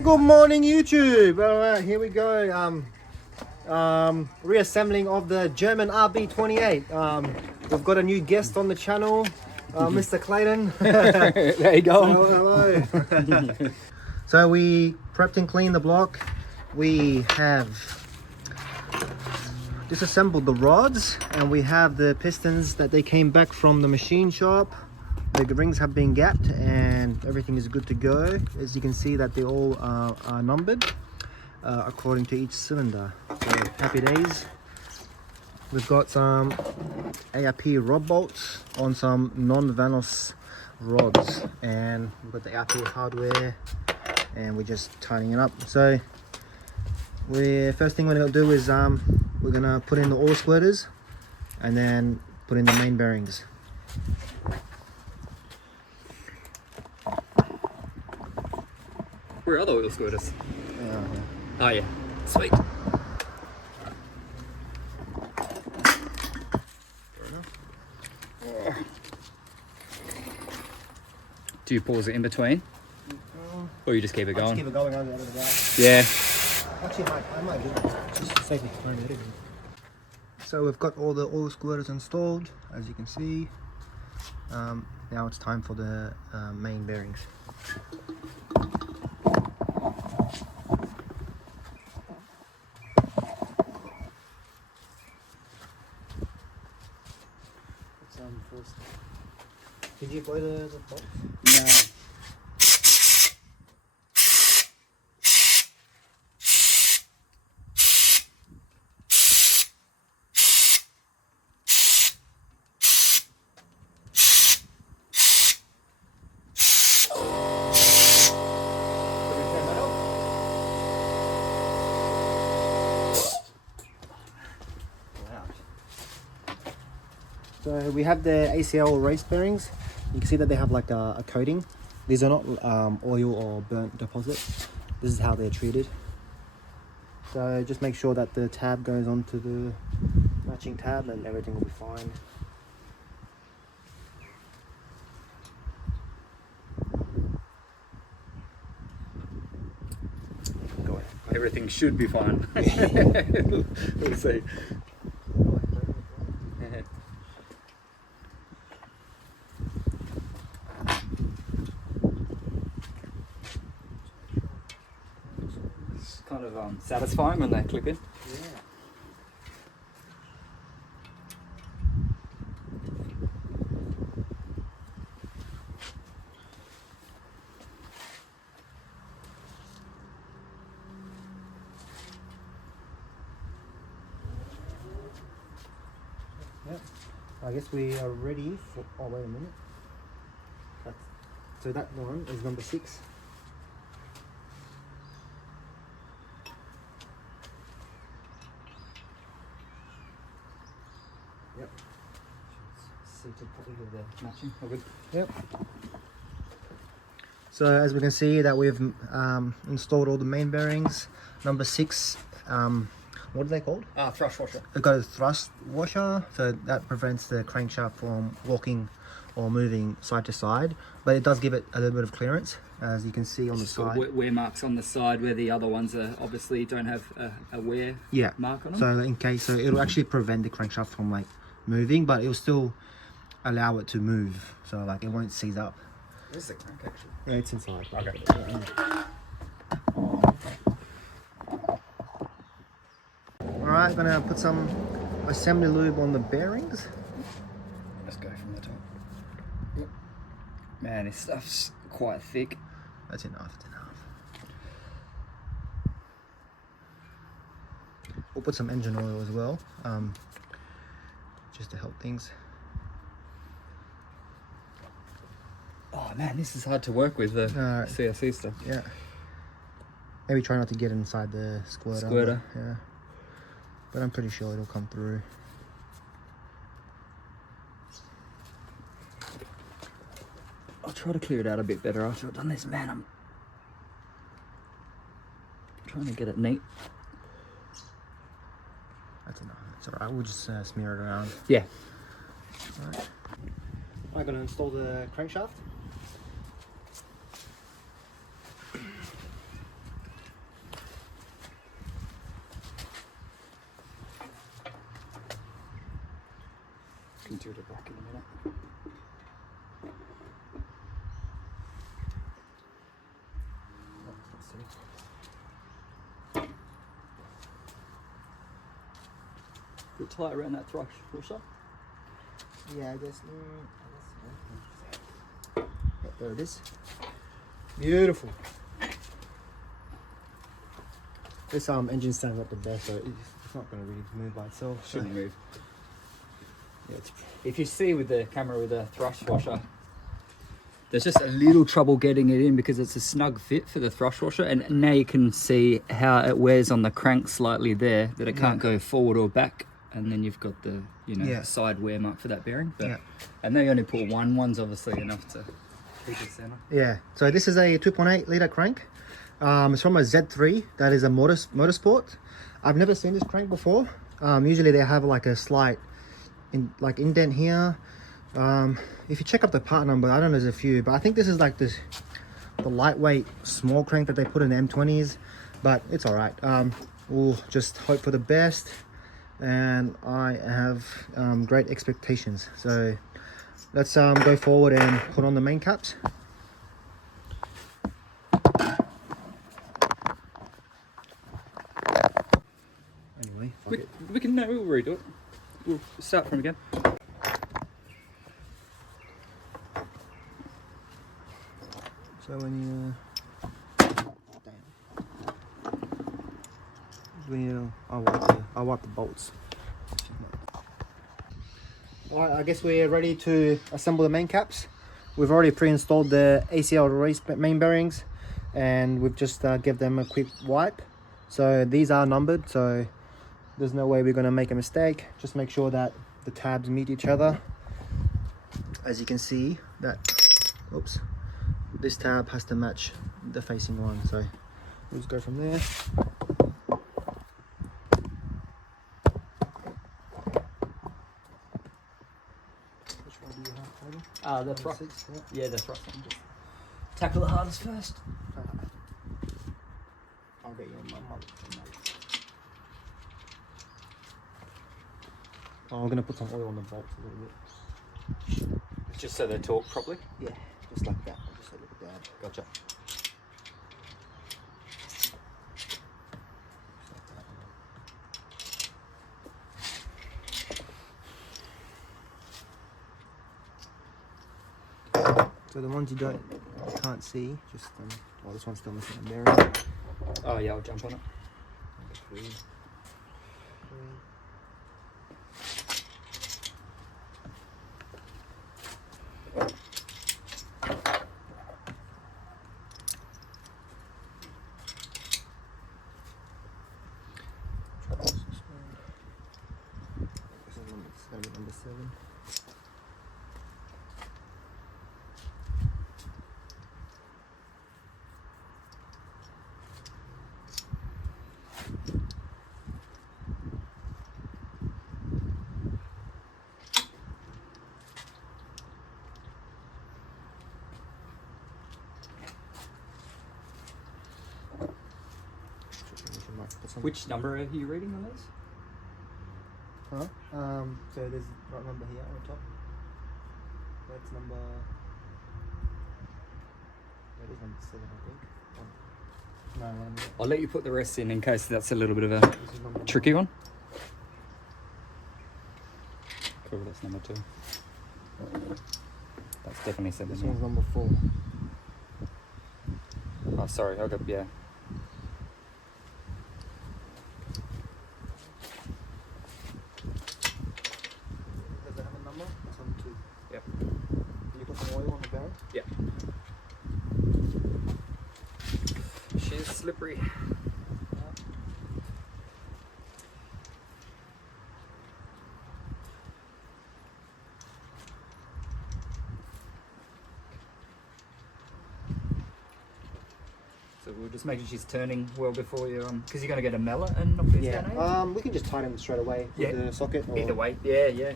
Good morning, YouTube. All right, here we go. Reassembling of the German RB28. We've got a new guest on the channel, Mr. Clayton. There you go. Hello. So we prepped and cleaned the block. We have disassembled the rods, and we have the pistons that they came back from the machine shop. The rings have been gapped and everything is good to go. As you can see that they all are numbered according to each cylinder. So happy days. We've got some ARP rod bolts on some non-VANOS rods, and we've got the ARP hardware, and we're just tightening it up. So first thing we're going to do is we're going to put in the oil squirters and then put in the main bearings. Where are the oil squirters? Oh yeah, sweet. Do you pause it in between? Or you just keep it going? Just keep it going on the other side. Yeah. Actually, I might do that. Just to save me time editing. So we've got all the oil squirters installed, as you can see. Now it's time for the main bearings. First. Did you blow the box? No. So we have the ACL race bearings. You can see that they have like a coating. These are not oil or burnt deposit. This is how they're treated. So just make sure that the tab goes onto the matching tab and everything will be fine. Go ahead. Everything should be fine. We'll see. It's kind of satisfying when they click in. Yeah. Yep. I guess we are ready for. Oh, wait a minute. So that one is number 6. Yep. Suited probably with the matching. All good. Yep. So as we can see that we've installed all the main bearings. Number 6. What are they called? Thrust washer. They've got a thrust washer, so that prevents the crankshaft from walking or moving side to side, but it does give it a little bit of clearance, as you can see on the side. Wear marks on the side where the other ones are obviously don't have a wear mark on them. So in case, so it'll actually prevent the crankshaft from like moving, but it'll still allow it to move, so like it won't seize up. Where's the crank actually? Yeah, it's inside. Okay. Alright, gonna put some assembly lube on the bearings. Let's go from the top. Yep. Man, this stuff's quite thick. That's enough, that's enough. We'll put some engine oil as well, just to help things. Oh man, this is hard to work with, the CRC stuff. Yeah. Maybe try not to get inside the squirter. Squirter. Yeah. But I'm pretty sure it'll come through. I'll try to clear it out a bit better after I've done this. Man, I'm trying to get it neat. That's enough. It's alright. We'll just smear it around. Yeah. Alright. I'm going to install the crankshaft. Bit tight around that thrush washer. Yeah, I guess. There it is. Beautiful. This engine stand's not the best, so it's not going to really move by itself. Shouldn't move. Yeah, it's If you see with the camera with the thrush washer, there's just a little trouble getting it in because it's a snug fit for the thrush washer, and now you can see how it wears on the crank slightly there, that it can't go forward or back, and then you've got the side wear mark for that bearing. But and they only put one's obviously enough to keep it center. Yeah, so this is a 2.8 litre crank. It's from a Z3, that is a motorsport. I've never seen this crank before. Usually they have like a slight indent here. If you check up the part number, I don't know, there's a few, but I think this is like the lightweight small crank that they put in the M20s, but it's all right. We'll just hope for the best, and I have great expectations. So let's go forward and put on the main caps. Anyway, We can we'll redo it. We'll start from again. So when I'll wipe the bolts. Alright, I guess we're ready to assemble the main caps. We've already pre-installed the ACL race main bearings, and we've just give them a quick wipe. So these are numbered, so there's no way we're going to make a mistake. Just make sure that the tabs meet each other. As you can see, that this tab has to match the facing one, so we'll just go from there. Which one do you have, The thrust. 6, Yeah, the thrust one. Just tackle the hardest first. I'll get you on my mother. I'm going to put some oil on the bolts a little bit. Just so they torque properly. Yeah, just like that. Just a little dab. Gotcha. So the ones you can't see, just this one's still missing a bearing. Oh yeah, I'll jump on it. Number 3. Number 7. Which number are you reading on those? Huh? So there's the right number here on the top. That's number. That is number 7, I think. No. I'll let you put the rest in case that's a little bit of a This is number tricky one. Cool, that's number 2. That's definitely 7. This one's number 4. Oh, sorry, I got, yeah. Does it have a number? That's number 2. Yep. Can you put some oil on the barrel? Yeah. She's slippery. So we're just making she's turning well before you, because you're going to get a mellet and knock these down, eh? We can just tighten straight away with the socket. Or, Either way, yeah.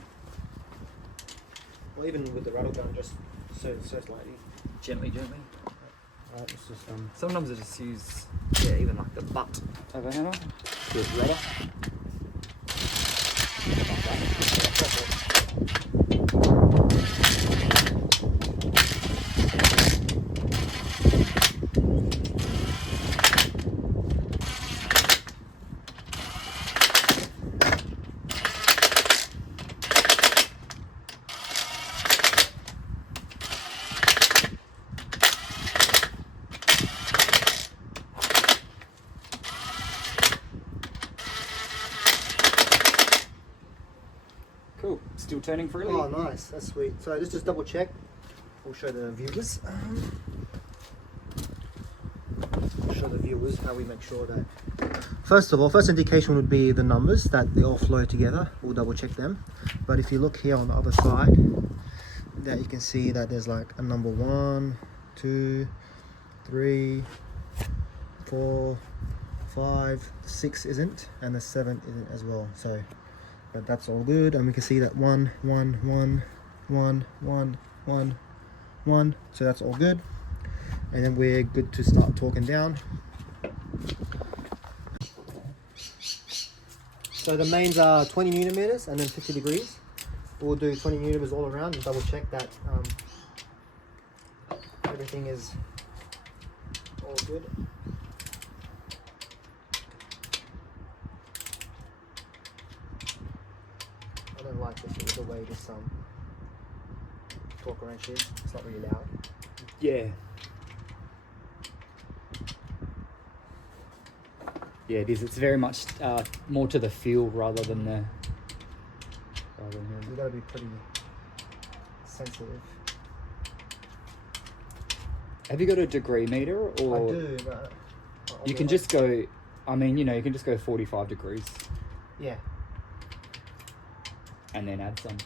or even with the rattle gun, just so slightly. Gently. Alright, let's just Sometimes I just use, even like the butt of a hammer. Good rudder. turning freely. Oh, nice. That's sweet. So just double check. We'll show the viewers. We'll show the viewers how we make sure that. First of all, first indication would be the numbers, that they all flow together. We'll double check them. But if you look here on the other side, that you can see that there's like a number 1, 2, 3, 4, 5, 6 isn't, and the 7 isn't as well. So that's all good, and we can see that 1, 1, 1, 1, 1, 1, 1. So that's all good, and then we're good to start torquing down. So the mains are 20 Newton meters and then 50 degrees. We'll do 20 Newton meters all around and double check that everything is all good. I don't like this the way this torque wrench is. It's not really loud. Yeah. Yeah, it is. It's very much more to the feel rather than the. You gotta be pretty sensitive. Have you got a degree meter, or I do, but you can just go? I mean, you know, you can just go 45 degrees. Yeah. And then add some.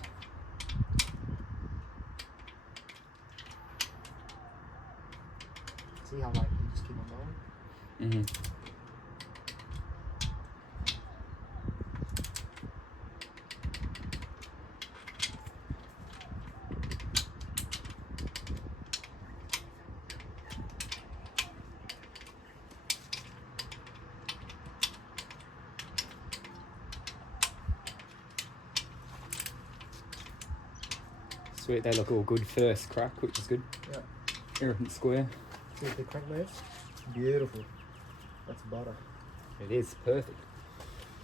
See how like you just keep on going. Mm-hmm. Sweet, they look all good first crack, which is good. Yeah. Everything's square. See the crank moves? Beautiful. That's butter. It is perfect.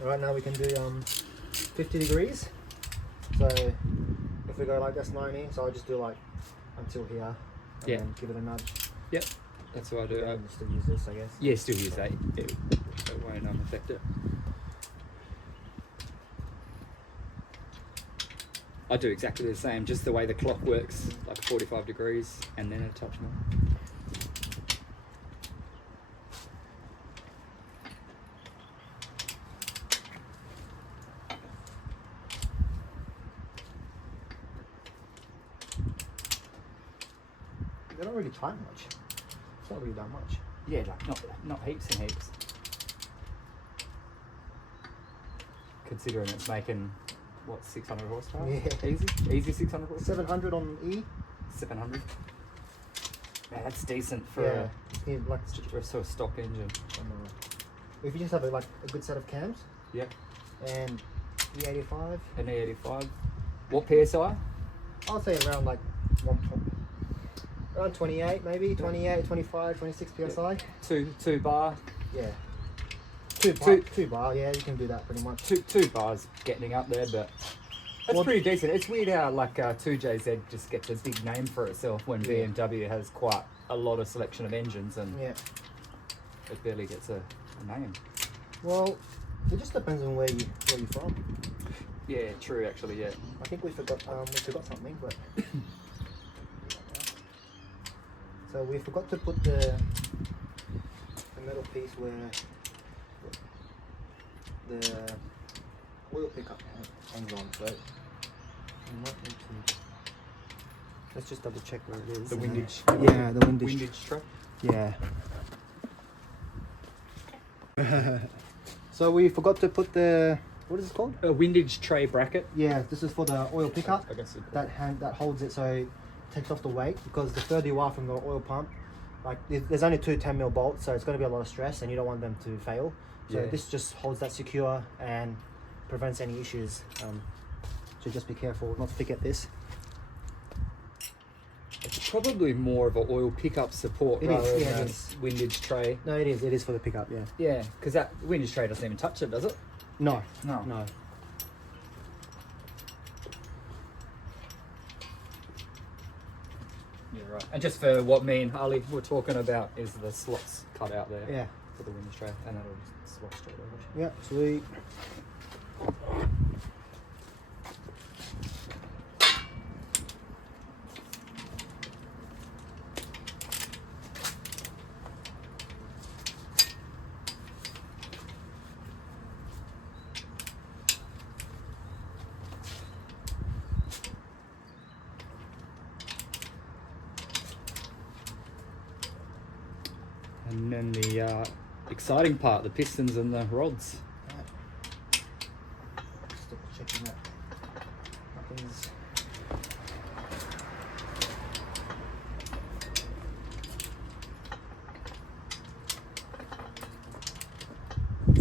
Alright, now we can do 50 degrees. So if we go like that's 90, so I'll just do like until here. And Yeah. then give it a nudge. Yep. That's what I do. And still use this, I guess. Yeah, still use that. It won't affect it. I do exactly the same, just the way the clock works, like 45 degrees and then a touch more. They don't really tighten much. It's not really that much. Yeah, like not heaps and heaps. Considering it's making, what, 600 horsepower? Yeah. Easy 600 horsepower? 700 on E. 700. Man, that's decent for Yeah, like a sort of stock engine. if you just have a good set of cams. Yep. And E85. An E85. What PSI? I'll say around like around 28 maybe, 28, 25, 26 PSI. Two bar. Yeah. Two bar, yeah, you can do that pretty much. Two bars getting up there, but that's pretty decent. It's weird how like 2JZ just gets a big name for itself when BMW has quite a lot of selection of engines and Yeah. it barely gets a name. Well, it just depends on where you're from. Yeah, true actually, yeah. I think we forgot something, but so we forgot to put the metal piece where the oil pickup hangs on. So we might need to. Let's just double check where it is. The windage. Yeah, the windage. Windage strap. Yeah. So we forgot to put the, what is it called? A windage tray bracket. Yeah, this is for the oil pickup. I guess That holds it so it takes off the weight, because the further you are from the oil pump, like there's only two 10mm bolts, so it's going to be a lot of stress and you don't want them to fail. So this just holds that secure and prevents any issues. So just be careful not to forget this. It's probably more of an oil pickup support rather than a windage tray. No, it is for the pickup, yeah. Yeah, because that windage tray doesn't even touch it, does it? No. No. Yeah, right. And just for what me and Harley were talking about is the slots cut out there. Yeah. For the windage tray, and that'll just slot straight over. Yeah, sweet. And then the exciting part, the pistons and the rods. Just double checking that nothing's.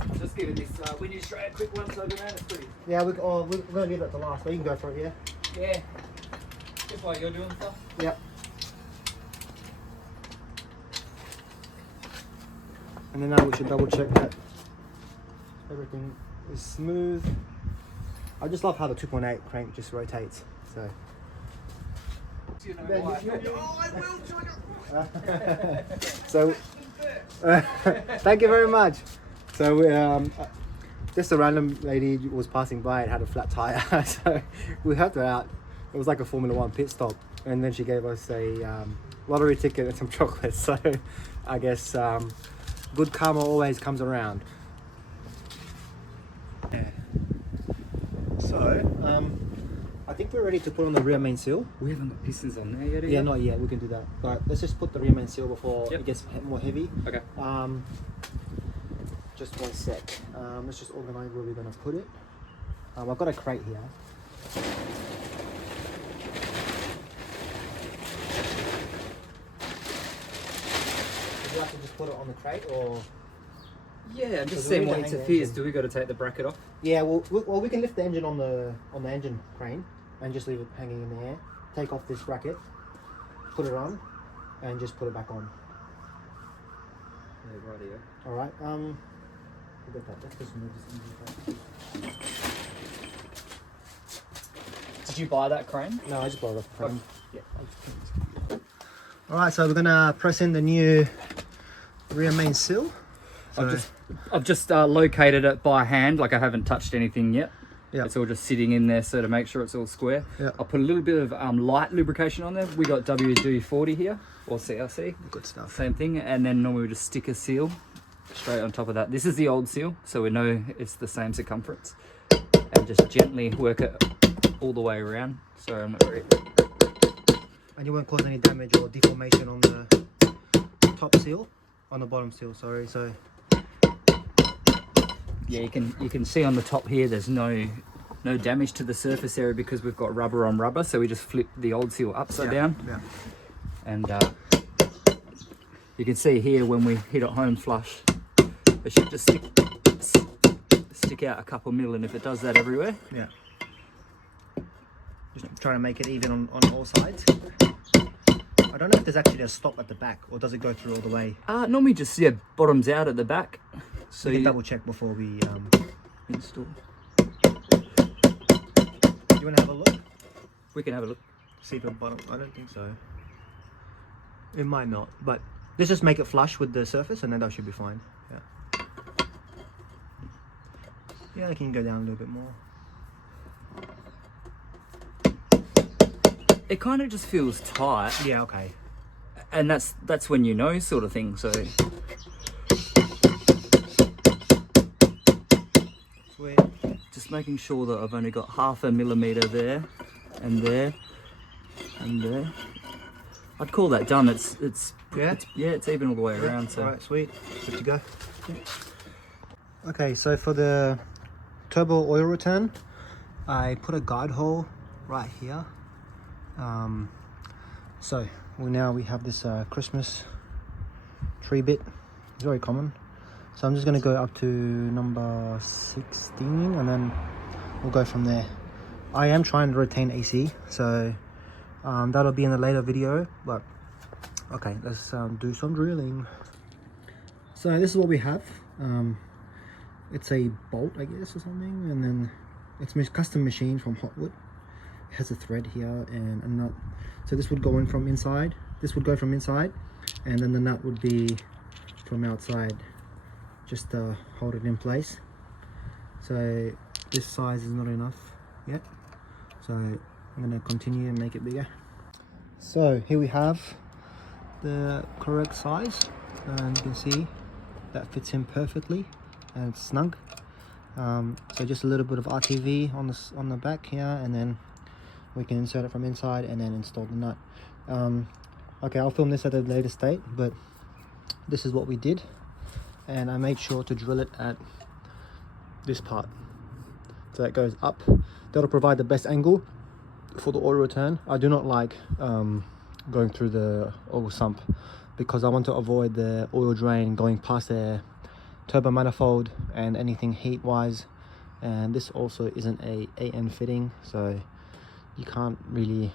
I'm just giving this Winnie Australia a quick one so around. It's pretty. Yeah, we're gonna leave that to last, but you can go for it, yeah? Yeah. Just while you're doing stuff. Yep. And then now we should double check that everything is smooth. I just love how the 2.8 crank just rotates. So. You know why. Oh, I will join up. So, thank you very much. So, just a random lady was passing by and had a flat tire, so we helped her out. It was like a Formula 1 pit stop, and then she gave us a lottery ticket and some chocolates. So, I guess good karma always comes around. Yeah. So, I think we're ready to put on the rear main seal. We haven't got pistons on there yet. Yeah, not yet. We can do that. But let's just put the rear main seal before Yep. it gets more heavy. Okay. Just one sec. Let's just organize where we're going to put it. I've got a crate here. Would you like to just put it on the crate, or? Yeah, I'm just Because we seeing need what to hang the interferes. engine. Do we got to take the bracket off? Yeah, well, we can lift the engine on the engine crane and just leave it hanging in the air. Take off this bracket, put it on, and just put it back on. Yeah, rightio. All right. We'll get that. Let's just move this engine crate. Did you buy that crane? No, I just bought it off the crane. Yeah. All right, so we're gonna press in the new rear main seal. So, I've just located it by hand, like I haven't touched anything yet. Yeah. It's all just sitting in there, so to make sure it's all square. Yeah. I'll put a little bit of light lubrication on there. We got WD-40 here, or CRC. good stuff. Same thing, and then normally we just stick a seal straight on top of that. This is the old seal, so we know it's the same circumference. And just gently work it all the way around. Sorry, I'm not very... And you won't cause any damage or deformation on the top seal, on the bottom seal. Sorry. So Yeah, you can see on the top here there's no damage to the surface area because we've got rubber on rubber, so we just flip the old seal upside down. Yeah. And you can see here when we hit it home flush, it should just stick out a couple mil, and if it does that everywhere. Yeah. Just trying to make it even on all sides. I don't know if there's actually a stop at the back, or does it go through all the way? Normally just bottoms out at the back. So We can you double check before we install. Do you want to have a look? We can have a look. See the bottom. I don't think so. It might not, but let's just make it flush with the surface, and then that should be fine. Yeah. Yeah, I can go down a little bit more. It kind of just feels tight, Yeah. Okay. and that's when you know, sort of thing. So Sweet. just making sure that I've only got 0.5 millimeter there, and there, and there. I'd call that done. It's even all the way around. So All right. Sweet. Good to go. Okay. So for the turbo oil return, I put a guide hole right here. So we have this Christmas tree bit. It's very common. So I'm just going to go up to number 16, and then we'll go from there. I am trying to retain AC, so that'll be in a later video, but okay, let's do some drilling. So this is what we have. It's a bolt, I guess, or something, and then it's custom machined from Hotwood. It has a thread here and a nut. So this would go in from inside. This would go from inside, and then the nut would be from outside, just to hold it in place. So this size is not enough yet, so I'm going to continue and make it bigger. So here we have the correct size, and you can see that fits in perfectly and it's snug. So just a little bit of RTV on the back here, and then we can insert it from inside and then install the nut. Okay, I'll film this at a later state, but this is what we did, and I made sure to drill it at this part, so that goes up. That'll provide the best angle for the oil return. I do not like going through the oil sump, because I want to avoid the oil drain going past the turbo manifold and anything heat wise. And this also isn't a AN fitting, so you can't really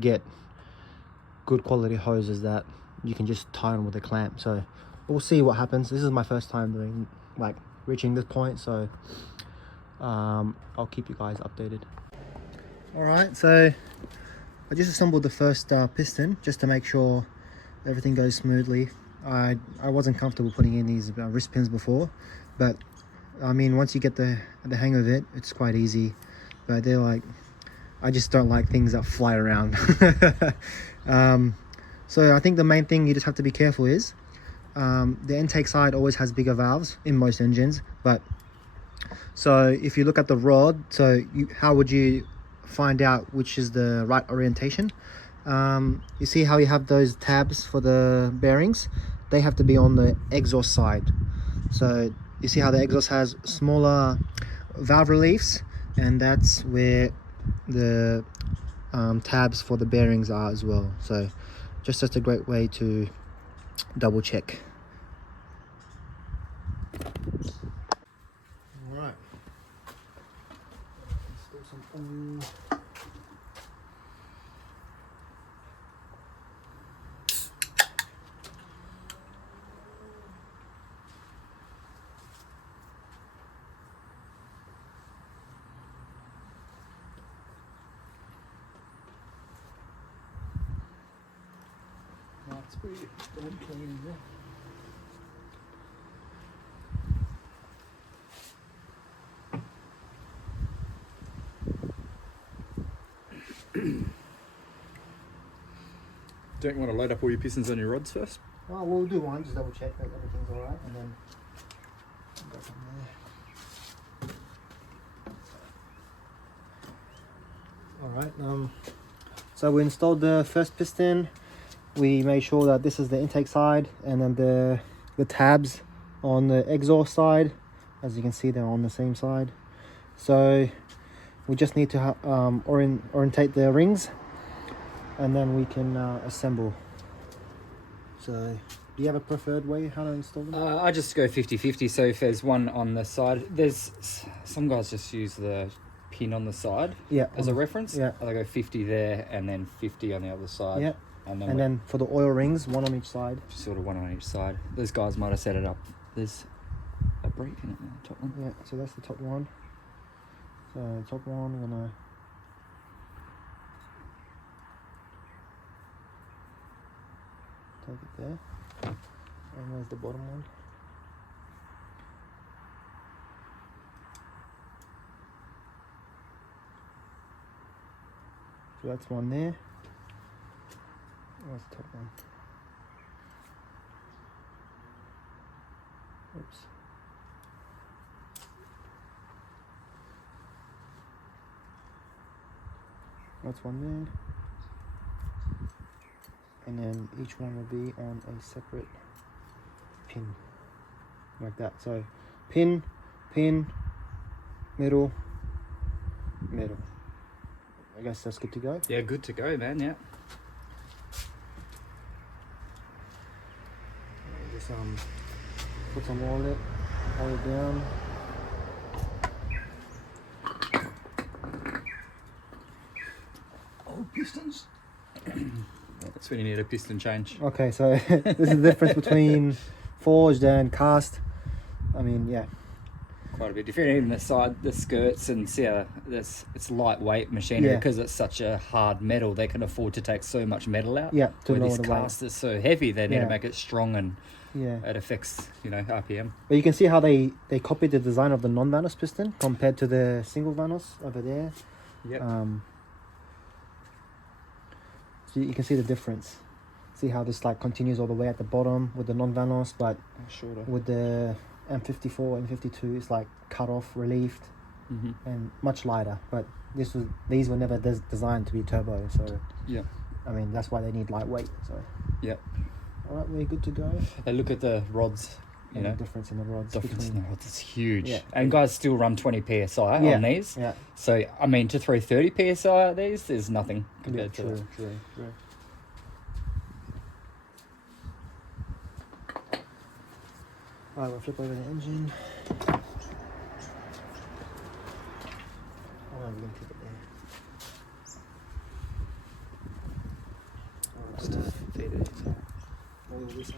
get good quality hoses that you can just tie on with a clamp. So we'll see what happens. This is my first time doing, like, reaching this point, so I'll keep you guys updated. All right, so I just assembled the first piston just to make sure everything goes smoothly. I wasn't comfortable putting in these wrist pins before, but I mean, once you get the hang of it, it's quite easy. But they're like, I just don't like things that fly around. So I think the main thing you just have to be careful is the intake side always has bigger valves in most engines. But so if you look at the rod, so how would you find out which is the right orientation? You see how you have those tabs for the bearings? They have to be on the exhaust side. So you see how the exhaust has smaller valve reliefs, and that's where the tabs for the bearings are as well. So just a great way to double check. All right, let's do some oil. That's pretty damn clean in there. Don't you want to load up all your pistons on your rods first? Well, we'll do one, just double check that everything's all right, and then go from there. All right. So we installed the first piston. We made sure that this is the intake side, and then the tabs on the exhaust side, as you can see, they're on the same side. So we just need to orientate the rings, and then we can assemble. So do you have a preferred way how to install them? I just go 50-50. So if there's one on the side, there's some guys just use the pin on the side, yeah, as a reference. Yeah, they go 50 there and then 50 on the other side. Yeah. And then for the oil rings, one on each side. Sort of one on each side. Those guys might have set it up. There's a break in it now, top one. Yeah, so that's the top one. So top one, I'm gonna take it there. And where's the bottom one? So that's one there. Where's the top one? Oops. That's one there. And then each one will be on a separate pin, like that. So pin, pin, middle, middle. I guess that's good to go. Yeah, good to go, man. Yeah. Just put some oil in it, hold it down. Oh, pistons. That's when you need a piston change. Okay, so this is the difference between forged and cast. I mean, yeah. Quite a bit different. Even the side, the skirts, and see how it's lightweight machinery, because it's such a hard metal. They can afford to take so much metal out. Yeah, to where lower this the weight. cast is so heavy, they need to make it strong, and it affects, RPM. But you can see how they copied the design of the non-VANOS piston compared to the single VANOS over there. Yep. So you can see the difference. See how this like continues all the way at the bottom with the non-VANOS, but Shorter. with the M54 and M52, it's like cut off, relieved, and much lighter. But these were never designed to be turbo, so yeah. I mean that's why they need lightweight. So yep. All right, we're good to go. And look at the rods. You And know, the difference in the rods. difference in the rods is huge. Yeah. And guys still run 20 psi Yeah, on these. yeah. So I mean, to throw 30 psi at these is nothing compared to that. True. Alright, we'll flip over the engine. Oh, we're going to keep it there. Alright, just feed it into oil this up.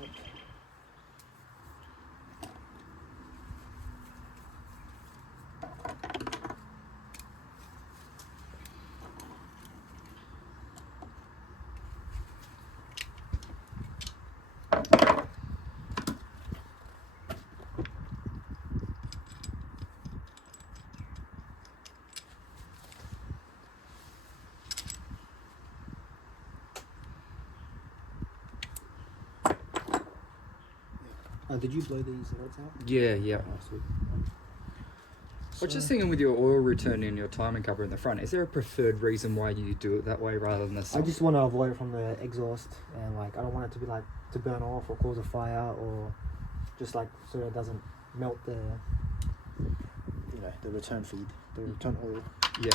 Did you blow these rods out? Yeah. Oh, sweet. I was just thinking with your oil return and your timing cover in the front, is there a preferred reason why you do it that way rather than the I side? just want to avoid it from the exhaust, and like I don't want it to be like to burn off or cause a fire, or just like so it doesn't melt the the return feed, the return oil. Yeah.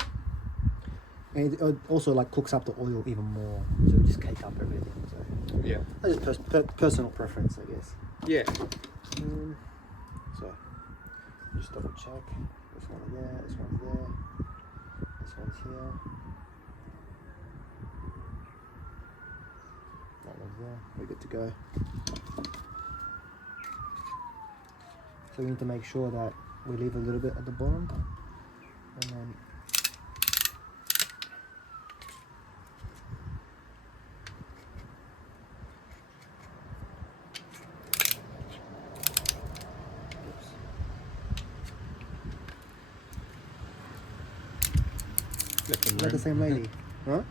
And it also like cooks up the oil even more, so it just cake up everything. So Yeah. that's just personal preference, I guess. Yeah. So just double check. This one's there. This one's there. This one's here. That one's there. We're good to go. So we need to make sure that we leave a little bit at the bottom, and then is that the same lady? Huh?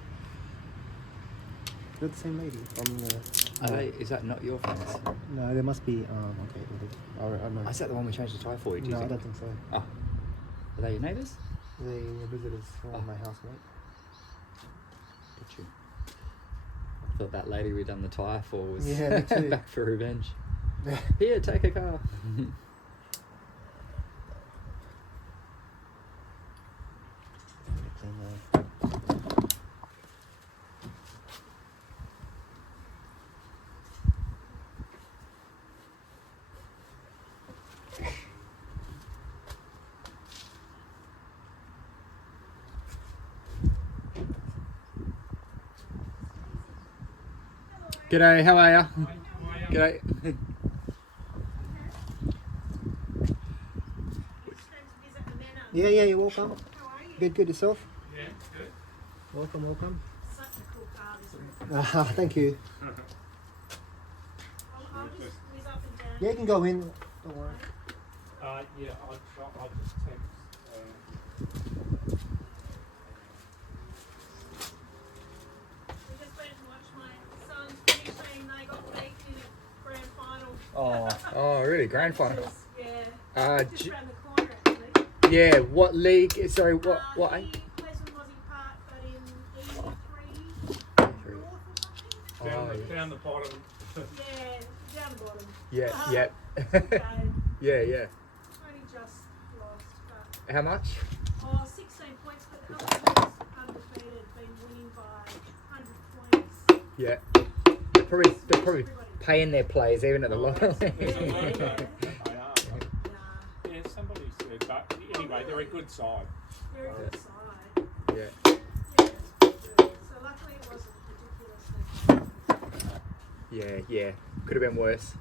Is that the same lady from the... Is that not your friends? No, there must be... okay, I don't know. Is that the one we changed the tyre for you? Do you No, I think? don't think so. Oh. Are they your neighbours? They were visitors from my housemate. Get you. I thought that lady we done the tyre for was Yeah, me too. back for revenge. Here, take a car. Clean the... G'day, how are ya? G'day. Yeah, you're welcome. How are you? Good, yourself? Yeah, good. Welcome. Such a cool car, this one. Thank you. I'll just whiz up and down. Yeah, you can go in. Don't worry. Yeah, I'll just text. We just went to watch my son's footy team. They got beaten in the grand final. Oh, really? Grand final? Yeah. Just around the corner, actually. Yeah. What league? Sorry, what? He plays for Mozzie Park, but in E3 North or something. Down the bottom. Yeah, down the bottom. Yeah. Game. Yeah. Only just lost, but How much? 16 points, but the other team's undefeated, been winning by 100 points. Yeah. They're probably paying their players even at the low. Yeah. Yeah, somebody said, but anyway, they're a good side. Very good side. Yeah. Yeah, it's pretty good. So luckily it wasn't ridiculously. Yeah. Could have been worse.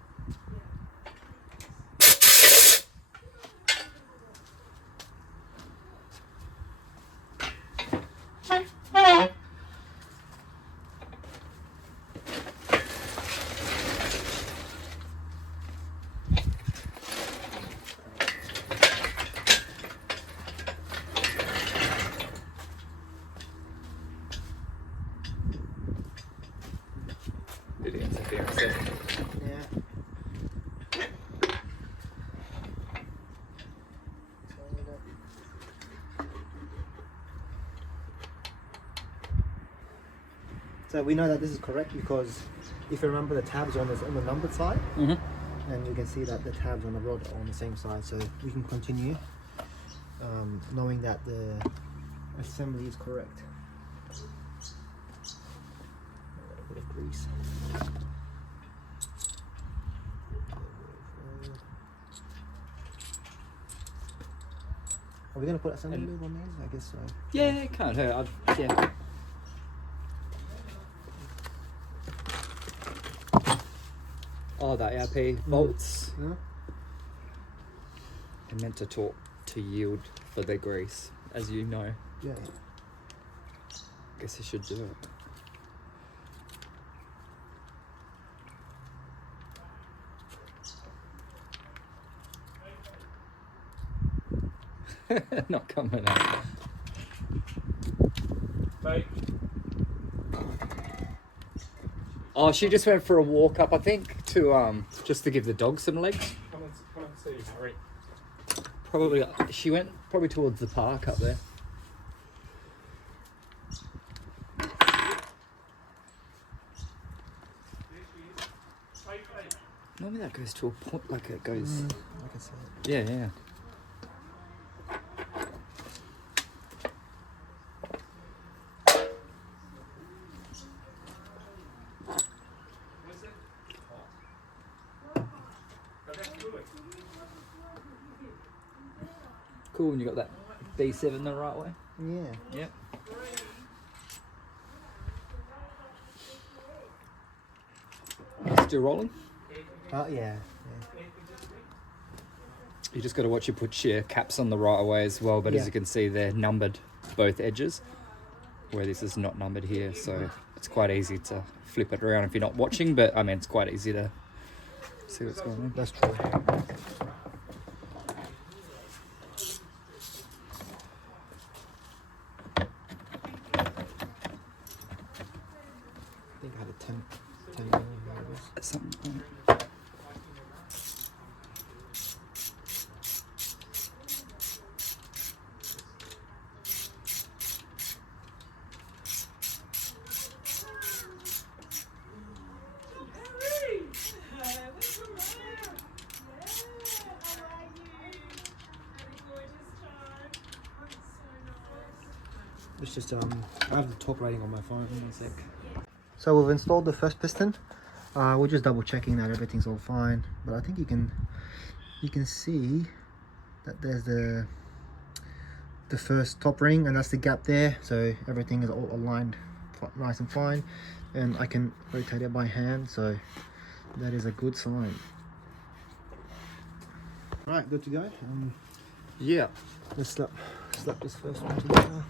Did it interfere a second? Yeah. So So we know that this is correct because if you remember the tabs on the numbered side, and you can see that the tabs on the rod are on the same side. So we can continue knowing that the assembly is correct. A bit of grease. Are we going to put assembly lube on these? I guess so. Yeah, it can't hurt. Yeah. Oh, the ARP bolts. Yeah. They're meant to talk to yield for the grease, as you know. Yeah. Guess you should do it. Not coming out. Mate, Oh, she just went for a walk up, I think, to just to give the dog some legs. come and see, Harry. Probably she went probably towards the park up there. Normally that goes to a point, like it goes. I can see it. Yeah, yeah. Cool, and you got that B7 the right way. Yeah. Yep. Still rolling? Yeah. You just got to watch you put your caps on the right way as well, but Yeah. as you can see they're numbered both edges, where this is not numbered here, so it's quite easy to flip it around if you're not watching, but I mean it's quite easy to see what's going on. That's true. I think I had a 10 millimeters. At some point. It's just I have the torque rating on my phone. One sec. So we've installed the first piston. We're just double checking that everything's all fine. But I think you can see that there's the first top ring, and that's the gap there. So everything is all aligned nice and fine, and I can rotate it by hand. So that is a good sign. Right, good to go. Yeah. Let's slap this first one together.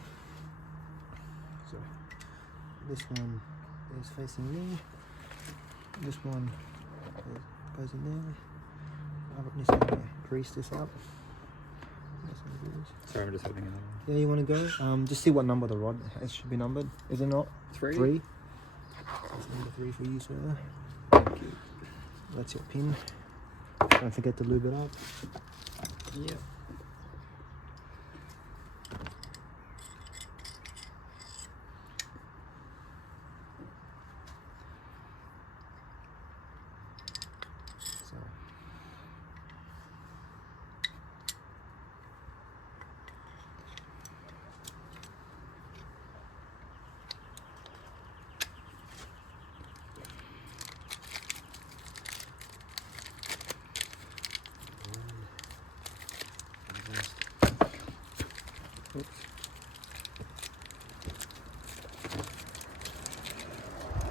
So this one is facing me. This one goes in there. I need to grease this up. Sorry, I'm just holding it. Yeah, you want to go? Just see what number the rod it should be numbered. Is it not? 3? 3. That's number 3 for you, sir. Thank you. That's your pin. Don't forget to lube it up. Yeah. So.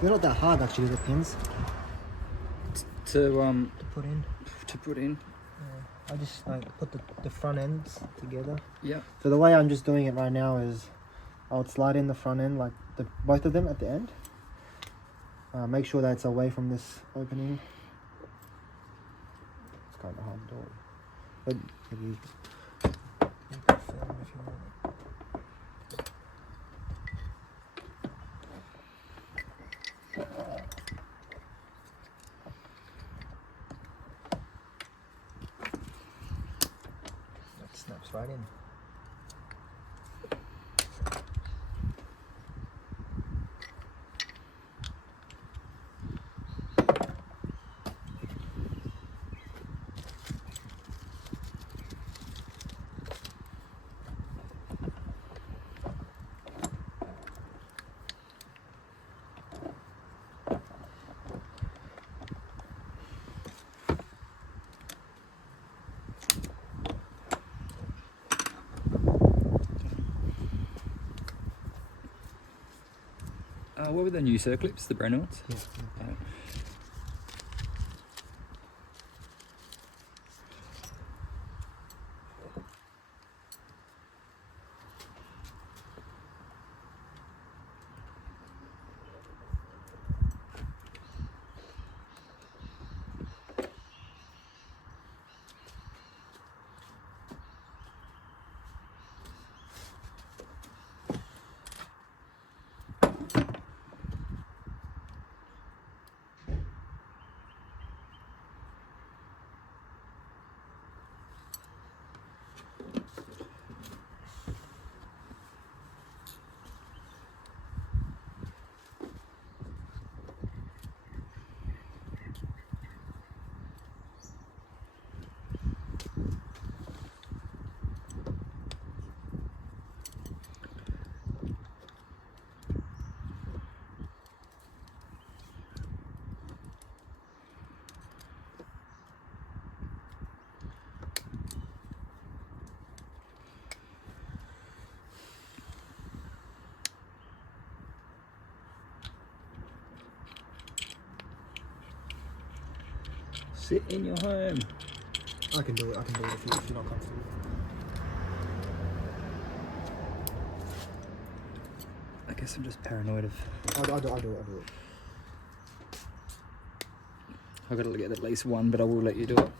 They're not that hard actually, the pins To put in. I just like put the front ends together. yeah. So the way I'm just doing it right now is I would slide in the front end, like both of them at the end. Make sure that it's away from this opening. It's kind of hard to do it, but if you can film if you want. That snaps right in. with the new circlips, the brand new ones? Yeah. Right. Sit in your home. I can do it. I can do it if you're not comfortable. I guess I'm just paranoid of. I'll do it. I've got to get at least one, but I will let you do it.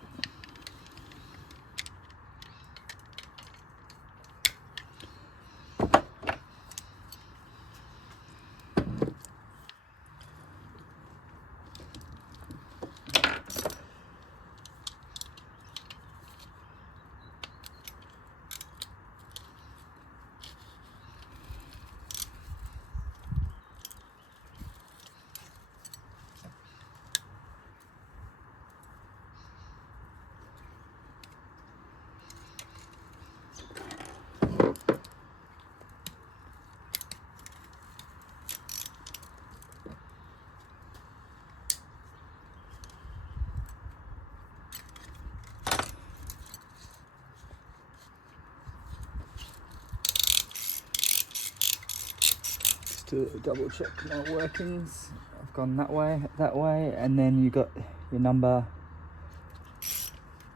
To double check my workings. I've gone that way, and then you got your number.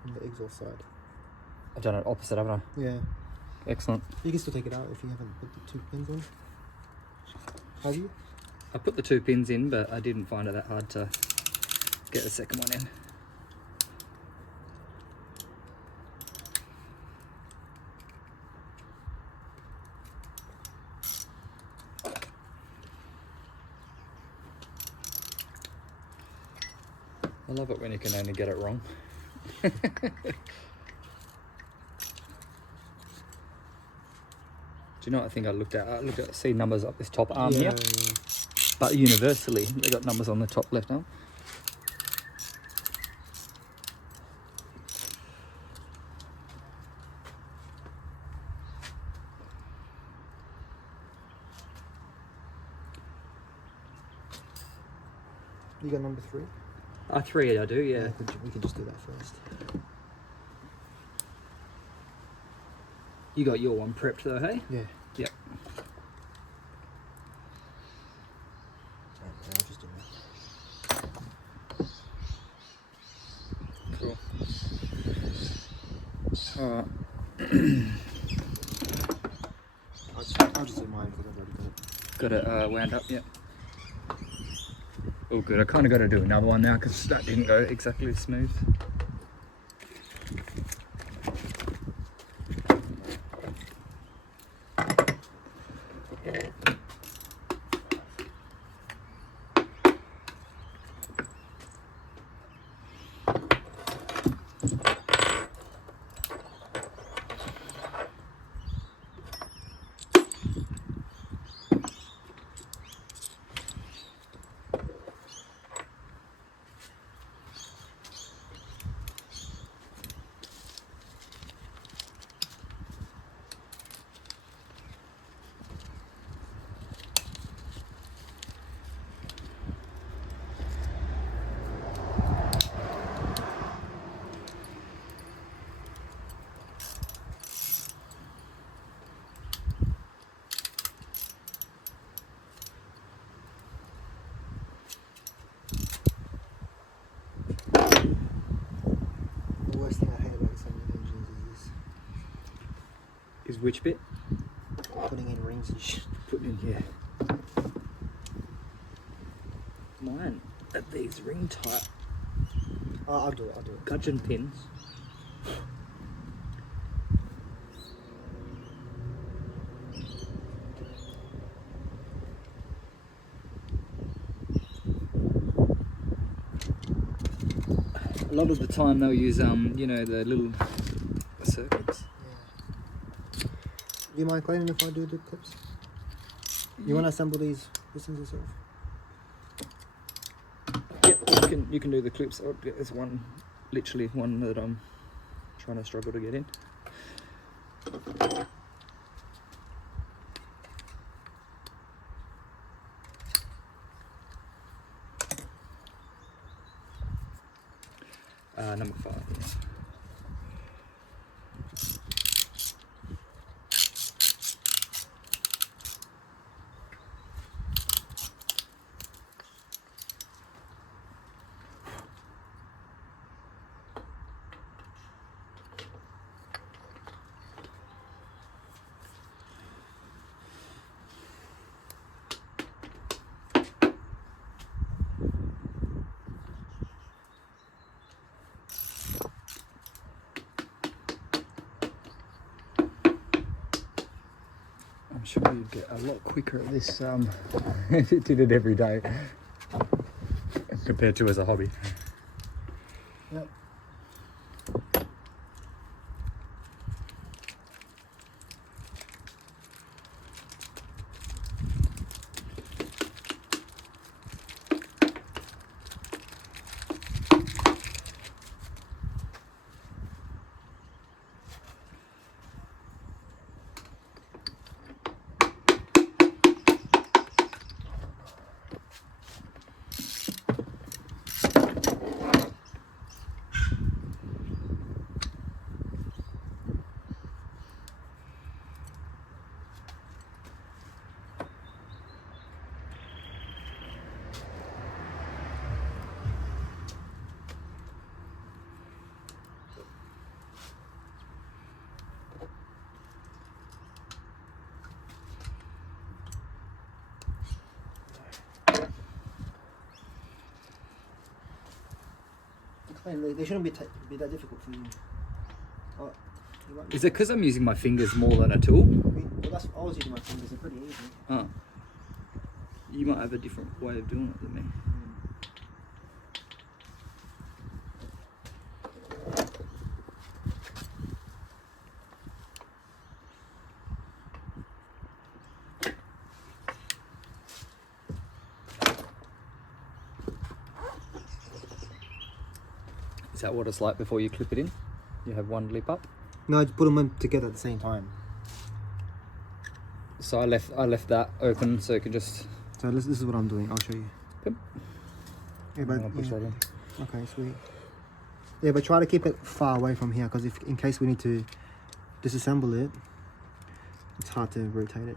On the exhaust side. I've done it opposite, haven't I? Yeah. Excellent. You can still take it out if you haven't put the 2 pins in. Have you? I put the 2 pins in, but I didn't find it that hard to get the second one in. I love it when you can only get it wrong. Do you know what I think I looked at? I looked at C numbers up this top arm here, but universally they got numbers on the top left arm. You got number 3? 3 I do, yeah. We can just do that first. You got your one prepped though, hey? Yeah. Yep. I'll just do that. Cool. Alright. I'll just do mine because I've already got it. Got it wound up, yep. Oh good, I kind of got to do another one now because that didn't go exactly smooth. Which bit? Putting in rings and shit. Putting in here. Mine are these ring type Oh, I'll do it. I'll do it. gudgeon pins. A lot of the time they'll use you know, the little circuits. Do you mind, Clayton, if I do the clips? You want to assemble these pistons yourself? Yep, you can do the clips. Oh, there's one, literally one that I'm trying to struggle to get in. Number 5. Yeah. I'm sure you'd get a lot quicker at this if you did it every day compared to as a hobby. Yep. They shouldn't be that difficult for you. Oh, you might, Is it because I'm using my fingers more than a tool? I was using my fingers, they're pretty easy. Oh. You might have a different way of doing it than me. Is that what it's like before you clip it in? You have one lip up? No, I just put them in together at the same time. So I left that open so you can just... So this is what I'm doing. I'll show you. Yep. Yeah, but, I'll push that in. Okay, sweet. Yeah, but try to keep it far away from here, because in case we need to disassemble it, it's hard to rotate it.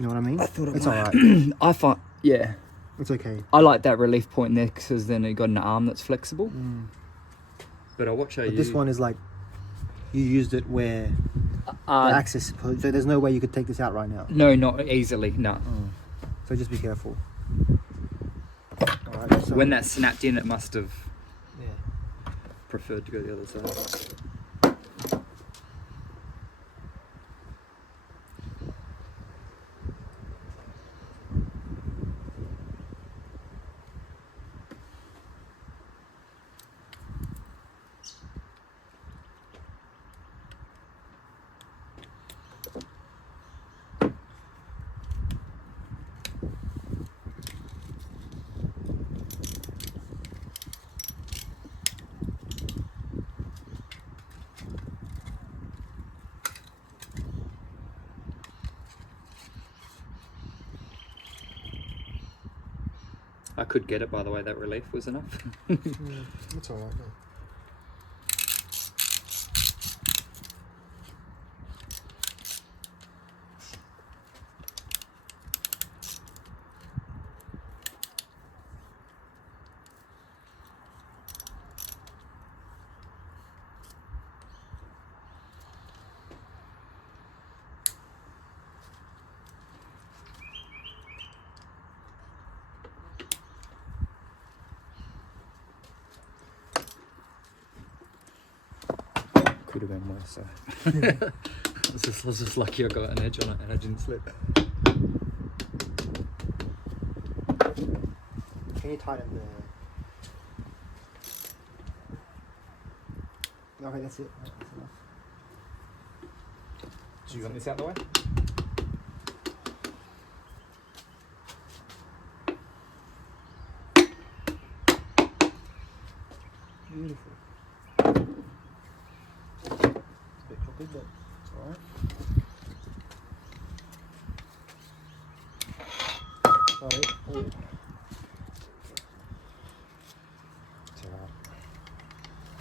You know what I mean? I thought it it's might. alright. I find, yeah. It's okay. I like that relief point there because then you got an arm that's flexible. But I'll watch how But you... this one is like, you used it where the axis, so there's no way you could take this out right now. No, not easily, no. So just be careful. Alright, so When that snapped in, it must have yeah. preferred to go the other side. I could get it, by the way, that relief was enough. It's alright. have been worse. So I was just lucky I got an edge on it and I didn't slip. Can you tighten the... Okay, that's it. That's enough. Do you want this out the way? Beautiful. It's a bit crooked, but it's alright. Sorry. Oh. It's alright.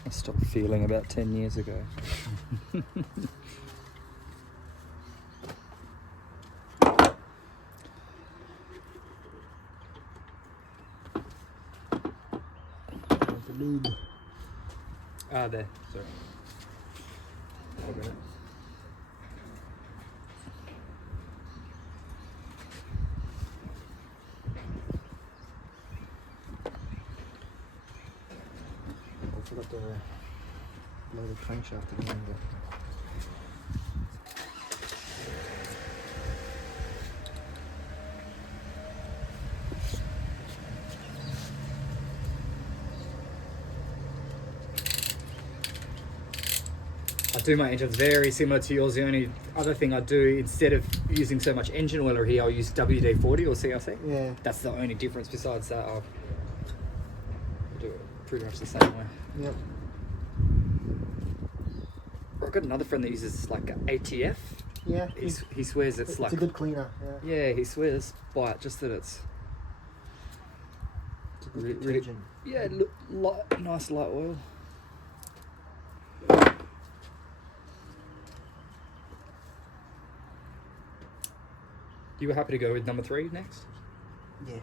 I stopped feeling about 10 years ago. The lube. Ah, there. Sorry. I'll get it. I forgot to blow the crankshaft again. I do my engines very similar to yours. The only other thing I do, instead of using so much engine oil here, I'll use WD-40 or CRC. Yeah. That's the only difference. Besides that, I'll do it pretty much the same way. Yep. I've got another friend that uses like a ATF. Yeah. He swears it's like... a good cleaner. Yeah. Yeah, he swears by it, just that it's... It's a good Really- detergent. Yeah, nice light oil. You were happy to go with number 3 next? Yeah.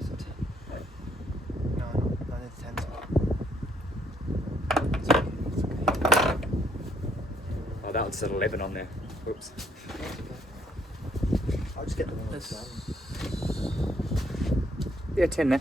Is it? No, it's 10. It's okay. It's okay. Oh, that one said 11 on there. Oops. I'll just get the one that's done. Yeah, 10 there.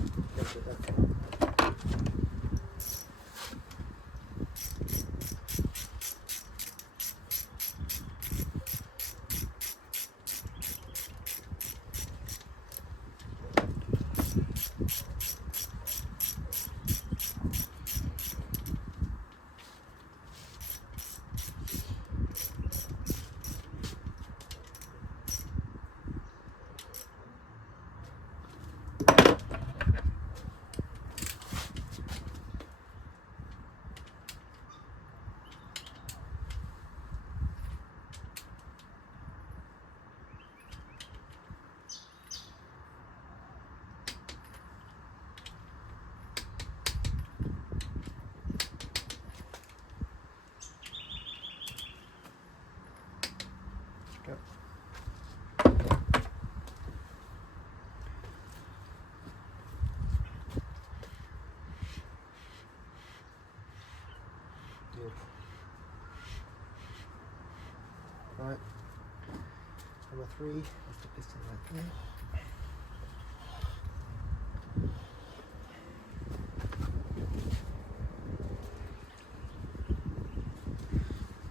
Right. Number 3, that's the piston right there.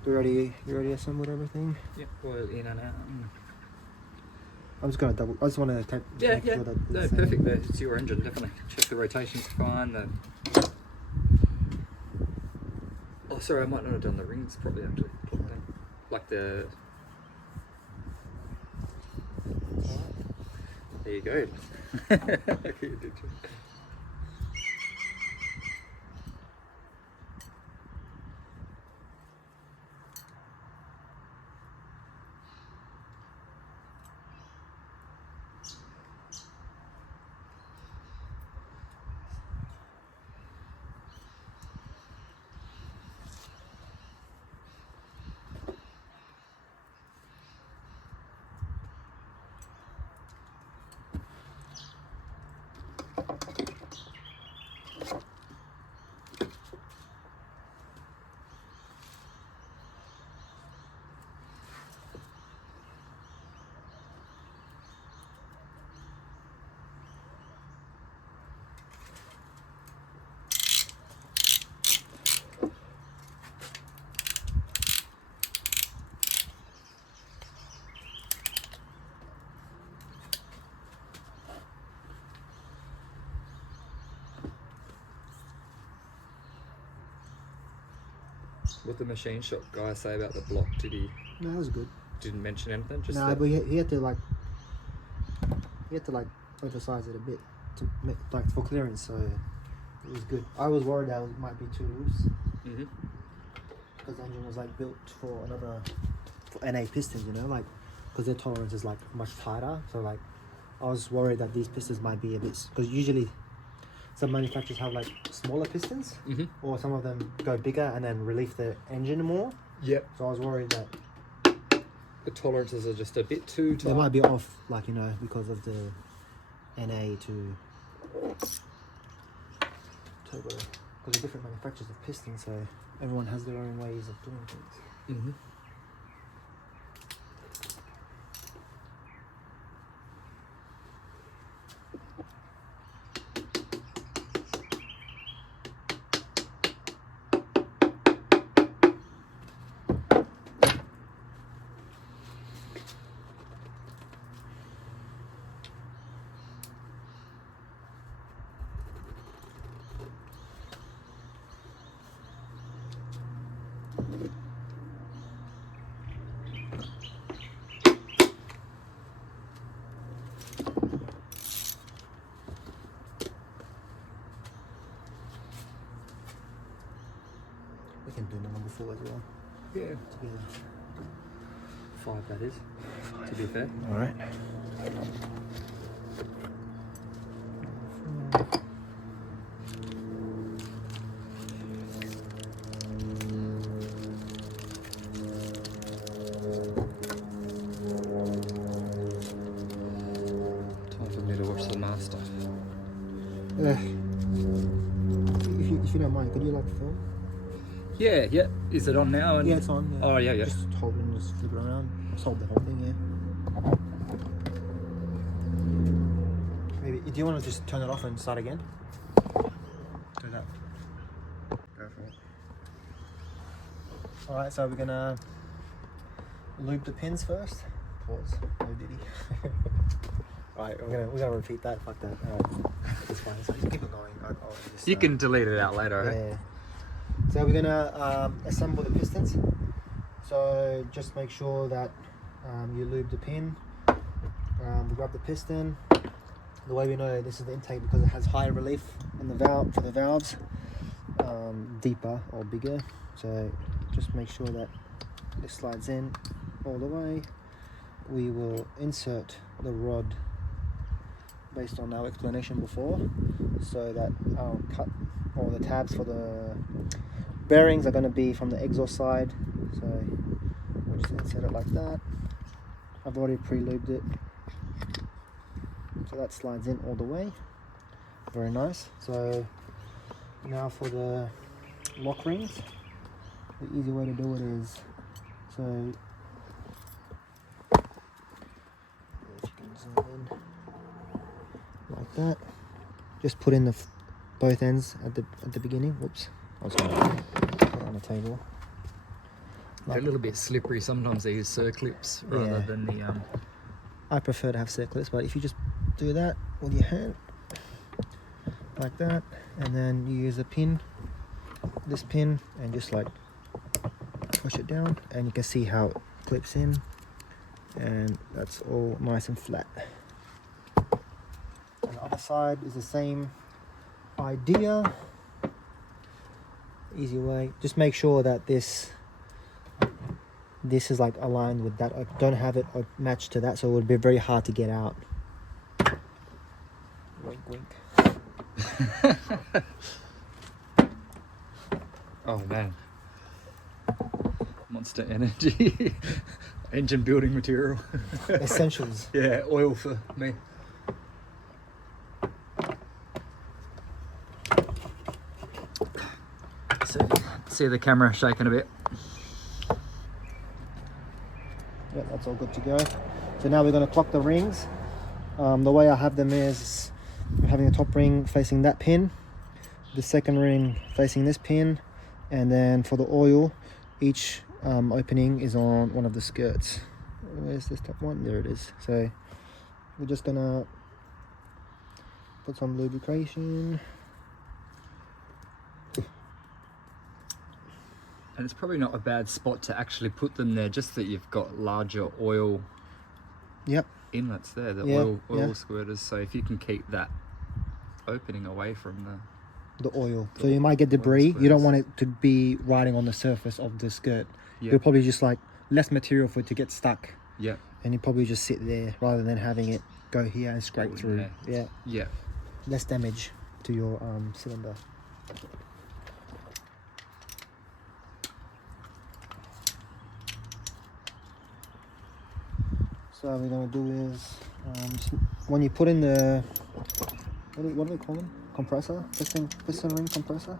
You already assembled everything? Yep, oil in and out. I just want to make sure that it's No, the same. perfect. It's your engine, definitely. Check the rotation's fine. Oh, sorry, I might not have done the rings properly actually. Like the... There you go. What did the machine shop guy say about the block? Did he No, that was good. didn't mention anything? Just No, that- but he had to like emphasize it a bit to make like for clearance, so it was good. I was worried that it might be too loose Mhm. because the engine was like built for NA pistons, you know, like because their tolerance is like much tighter. So like I was worried that these pistons might be a bit, because usually some manufacturers have like smaller pistons, Mhm. or some of them go bigger and then relieve the engine more. Yep. So I was worried that The tolerances are just a bit too tight. they might be off, like, you know, because of the NA to turbo, because they're different manufacturers of pistons, so everyone has their own ways of doing things. Mhm. We can do the number 4 as well Yeah. together. 5 that is. To be fair. All right. Time for me to watch the master. If you don't mind, could you like film? Yeah, yeah. Is it on now? And Yeah, it's on. Yeah. Oh yeah, yeah. Just hold it and just flip it around. Just hold the whole thing, yeah. Maybe, do you want to just turn it off and start again? Do that. Go for it. Alright, so we're gonna lube the pins first. Pause. Oh, did he? Alright, we're gonna repeat that. Fuck that. It's fine. So just keep it going. I'll just, You can delete it out later, right? yeah. So we're gonna assemble the pistons. So just make sure that you lube the pin. We grab the piston. The way we know this is the intake because it has higher relief in the valve for the valves, deeper or bigger. So just make sure that it slides in all the way. We will insert the rod based on our explanation before, so that our cut or the tabs for the bearings are going to be from the exhaust side. So we'll just insert it like that. I've already pre-lubed it, so that slides in all the way. Very nice. So now for the lock rings, the easy way to do it is, so if you can zoom in like that, just put in the both ends at the beginning. Whoops, I was going to put it on the table. They're a little bit slippery. Sometimes they use circlips rather Yeah. than the I prefer to have circlets, but if you just do that with your hand like that, and then you use a pin, this pin, and just like push it down, and you can see how it clips in, and that's all nice and flat. And the other side is the same idea. Easy way, just make sure that this is like aligned with that. I don't have it matched to that, so it would be very hard to get out. Wink, wink. Oh man. Monster Energy. Engine building material. Essentials. Yeah, oil for me. see the camera shaking a bit. Yep, that's all good to go. So now we're going to clock the rings. The way I have them is having the top ring facing that pin, the second ring facing this pin, and then for the oil, each opening is on one of the skirts. Where's this top one? There it is. So we're just gonna put some lubrication. And it's probably not a bad spot to actually put them there, just that you've got larger oil Yep. inlets there, the Yeah, oil yeah. squirters. So if you can keep that opening away from The oil. So you might get debris. You don't want it to be riding on the surface of the skirt. Yeah. You'll probably just like less material for it to get stuck. Yeah. And you probably just sit there rather than having it go here and scrape Oh, through. yeah. Yeah. Yeah. Less damage to your cylinder. So what we're gonna do is when you put in the what do they call them? Compressor, piston ring compressor.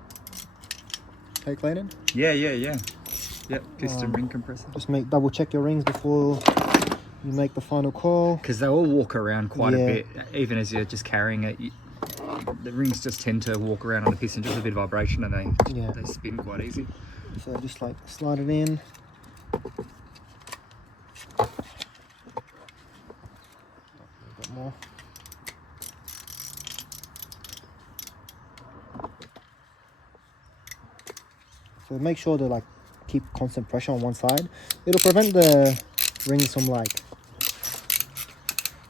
Hey Clayton. Yeah. Yep, piston ring compressor. Just double check your rings before you make the final call. Because they all walk around quite a Yeah. bit, even as you're just carrying it. The rings just tend to walk around on the piston, just a bit of vibration, and they spin quite easy. So just like slide it in. A bit more. So make sure to like keep constant pressure on one side. It'll prevent the rings from like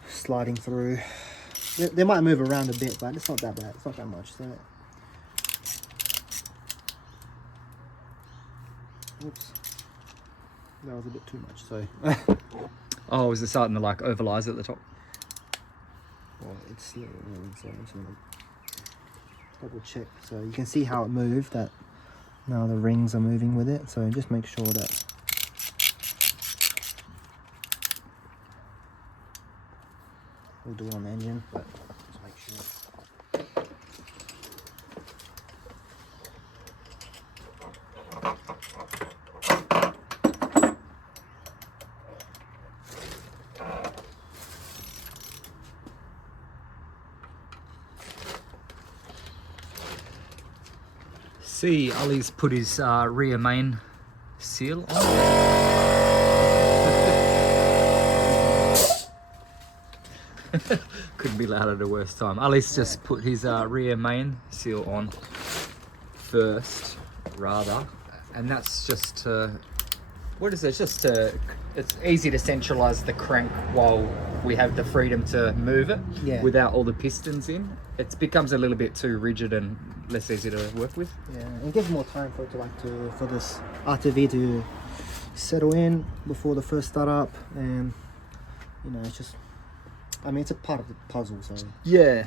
sliding through. They might move around a bit, but it's not that bad. It's not that much. So, oops, that was a bit too much. So, Oh, is it starting to like ovalize at the top? well, it's so I'm just gonna double check. So you can see how it moved. That now the rings are moving with it. So just make sure that. We'll do it on the engine, but just make sure. See, Ollie's put his rear main seal on. Couldn't be loud at a worse time. Ollie's just put his rear main seal on first, rather, and that's just to, what is it? It's just to, it's easy to centralize the crank while we have the freedom to move it without all the pistons in. It becomes a little bit too rigid and less easy to work with. Yeah, it gives more time for it to for this RTV to settle in before the first start up, and you know, it's just, I mean, it's a part of the puzzle. So yeah,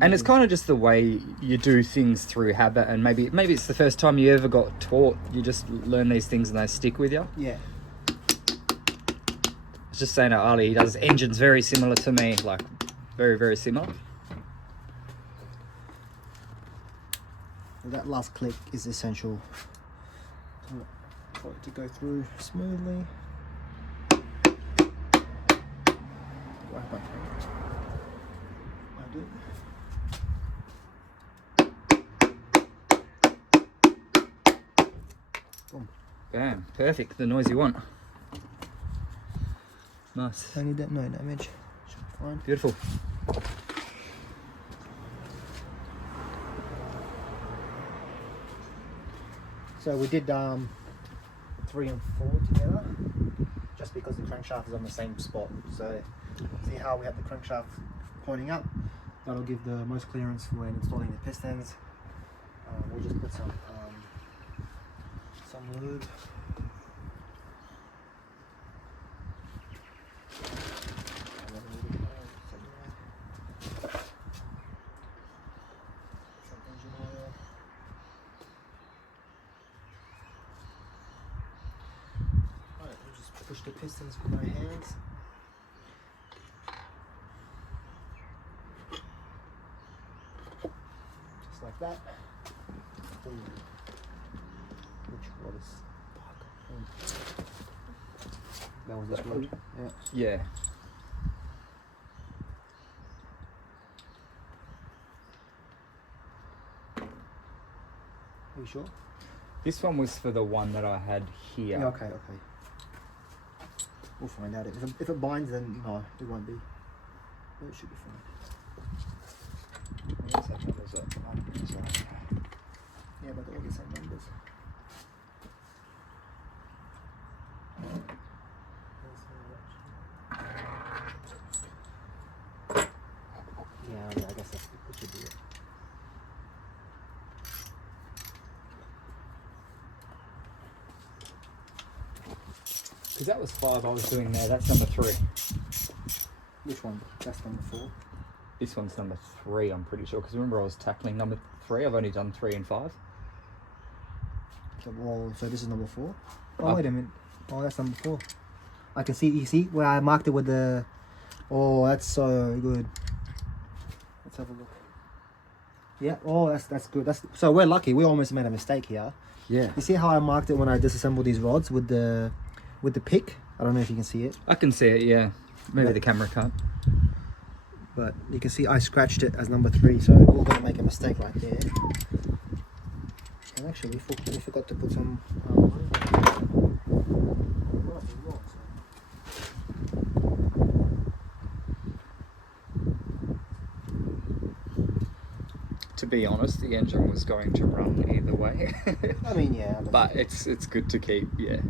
and it's kind of just the way you do things through habit, and maybe it's the first time you ever got taught. You just learn these things and they stick with you. yeah. I was just saying to Ali, he does engines very similar to me, like very, very similar. That last click is essential for it to go through smoothly. Boom. Bam, perfect, the noise you want. Nice, I need that, no damage. Should be fine. beautiful. So we did 3 and 4 together, just because the crankshaft is on the same spot. So see how we have the crankshaft pointing up? That'll give the most clearance when installing the pistons. We'll just put some lube. Some engine oil. Alright, we'll just push the pistons with my hands. Just like that. Boom. What is... That was this rod. Yeah. Yeah. Are you sure? This one was for the one that I had here. Yeah, okay. We'll find out. If it binds, then no, it won't be. But it should be fine. Yeah, but they all get the same numbers. Yeah, I guess that should be it. Because that was 5 I was doing there. That's number 3. Which one? That's number 4. This one's number 3, I'm pretty sure. Because remember I was tackling number 3. I've only done 3 and 5. So this is number 4. Oh, wait a minute. Oh, that's number 4. I can see. You see where I marked it with the... Oh, that's so good. Let's have a look. Yeah. Oh, that's good. So we're lucky. We almost made a mistake here. Yeah. You see how I marked it when I disassembled these rods with the pick? I don't know if you can see it. I can see it, yeah. Maybe Yeah. the camera can't. But you can see I scratched it as number 3, so we're going to make a mistake right there. And actually, we forgot to put some... To be honest, the engine was going to run either way. I mean, yeah. But it's good to keep, yeah.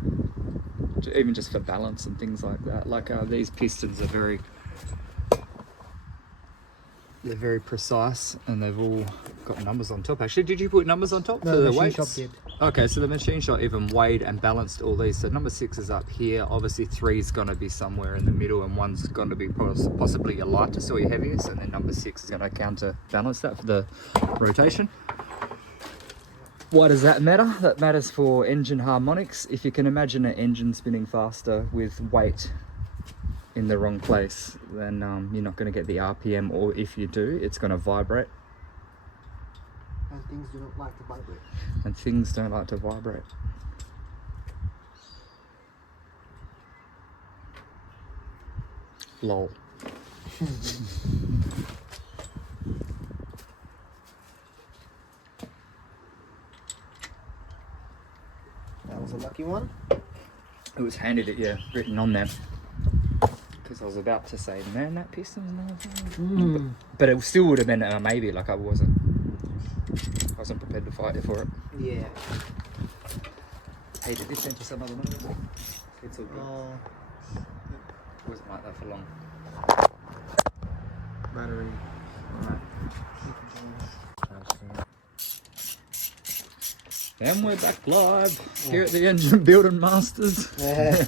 Even just for balance and things like that. Like these pistons are very... They're very precise, and they've all got numbers on top. Actually, did you put numbers on top No, for the the machine weights? shop did. Okay, so the machine shop even weighed and balanced all these. So number 6 is up here. Obviously 3 is going to be somewhere in the middle, and 1's going to be possibly your lightest or your heaviest, and then number 6 is going to counterbalance that for the rotation. Why does that matter? That matters for engine harmonics. If you can imagine an engine spinning faster with weight in the wrong place, then you're not going to get the RPM, or if you do, it's going to vibrate. And things do not like to vibrate. And things don't like to vibrate. Lol. That was a lucky one. It was handed it, yeah, written on there. Because I was about to say, man, that piston's not... But it still would have been a maybe, like I wasn't prepared to fight it for it. Yeah. Hey, did this enter some other numbers? It's all good. Oh, It wasn't like that for long. battery. Alright. And we're back live here at the Engine Building Masters. Yeah.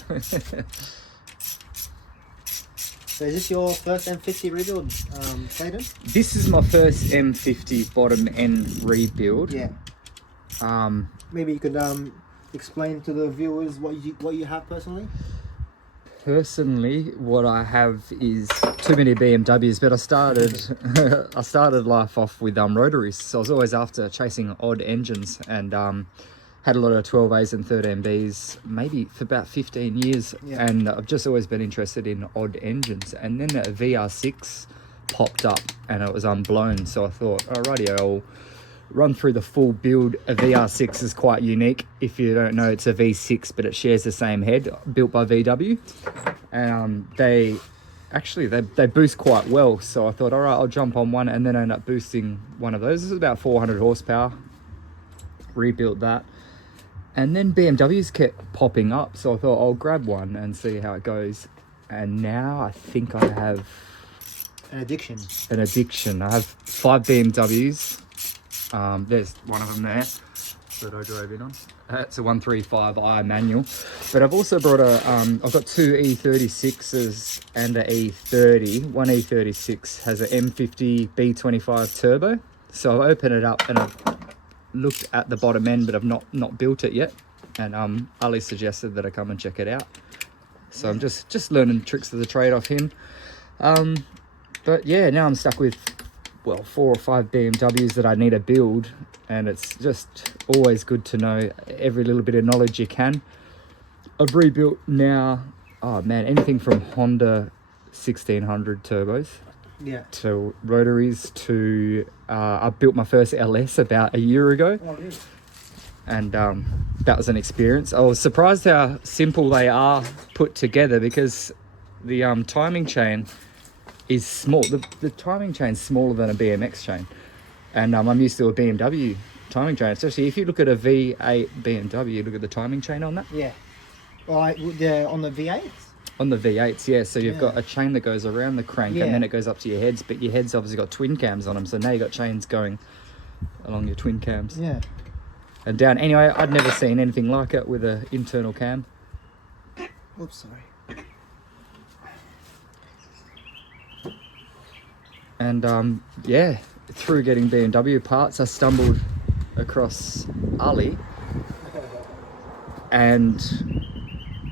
So is this your first M50 rebuild, Caden? This is my first M50 bottom end rebuild. Yeah. Maybe you could explain to the viewers what you have personally. Personally, what I have is too many BMWs, but I started life off with rotaries, so I was always after chasing odd engines, and had a lot of 12As and 13Bs, maybe for about 15 years, Yeah. and I've just always been interested in odd engines. And then a VR6 popped up, and it was unblown, so I thought, alrighty, I'll run through the full build. A VR6 is quite unique. If you don't know, it's a V6, but it shares the same head, built by VW. And they boost quite well, so I thought, all right, I'll jump on one, and then I ended up boosting one of those. This is about 400 horsepower. Rebuilt that, and then BMWs kept popping up, so I thought I'll grab one and see how it goes. And now I think I have An addiction. I have 5 BMWs. There's one of them there that I drove in on. It's a 135i manual, but I've also brought I've got 2 E36s and an E30. One E36 has an M50B28 turbo, so I opened it up and I've looked at the bottom end, but I've not built it yet. And Ali suggested that I come and check it out, so I'm just learning tricks of the trade off him. But yeah, now I'm stuck with well, 4 or 5 BMWs that I need to build, and it's just always good to know every little bit of knowledge you can. I've rebuilt now, oh man, anything from Honda 1600 turbos Yeah. to rotaries to I built my first LS about a year ago. Oh, really? And that was an experience. I was surprised how simple they are put together, because the timing chain is small. The timing chain's smaller than a BMX chain, and I'm used to a BMW timing chain. Especially if you look at a V8 BMW, look at the timing chain on that. Yeah. Well, on the V8s? On the V8s, yeah. So you've Yeah. got a chain that goes around the crank, Yeah. and then it goes up to your heads. But your heads obviously got twin cams on them, so now you got chains going along your twin cams. Yeah. And down. Anyway, I'd never seen anything like it with an internal cam. Oops, sorry. And yeah, through getting BMW parts, I stumbled across Ali, and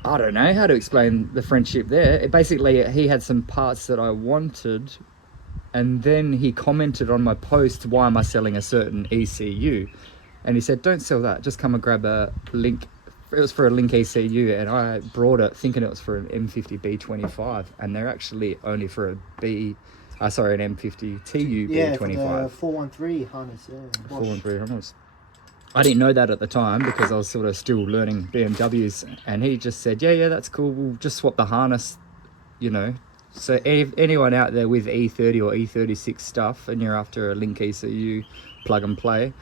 I don't know how to explain the friendship there. Basically, he had some parts that I wanted, and then he commented on my post, why am I selling a certain ECU? And he said, don't sell that, just come and grab a Link. It was for a Link ECU, and I brought it thinking it was for an M50B28, and they're actually only for an M50TU Yeah, B25. for the 413 harness, yeah. Bosch. 413 harness. I didn't know that at the time, because I was sort of still learning BMWs, and he just said, yeah, that's cool, we'll just swap the harness, you know. So anyone out there with E30 or E36 stuff, and you're after a Link ECU plug and play,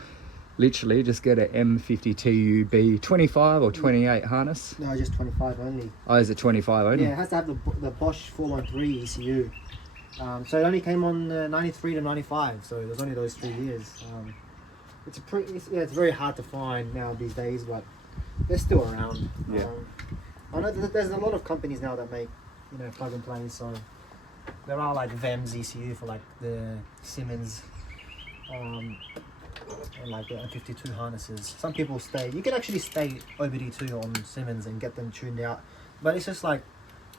literally just get an M50TU B25 or 28 harness. No, just 25 only. Oh, is it 25 only? Yeah, it has to have the Bosch 413 ECU. So it only came on 93 to 95, so there's only those 3 years. It's very hard to find now these days, but they're still around. Yeah. I know that there's a lot of companies now that make, plug and play. So there are like VEMS ECU for like the Siemens, and like the M52 harnesses. Some people you can actually stay OBD2 on Siemens and get them tuned out, but it's just like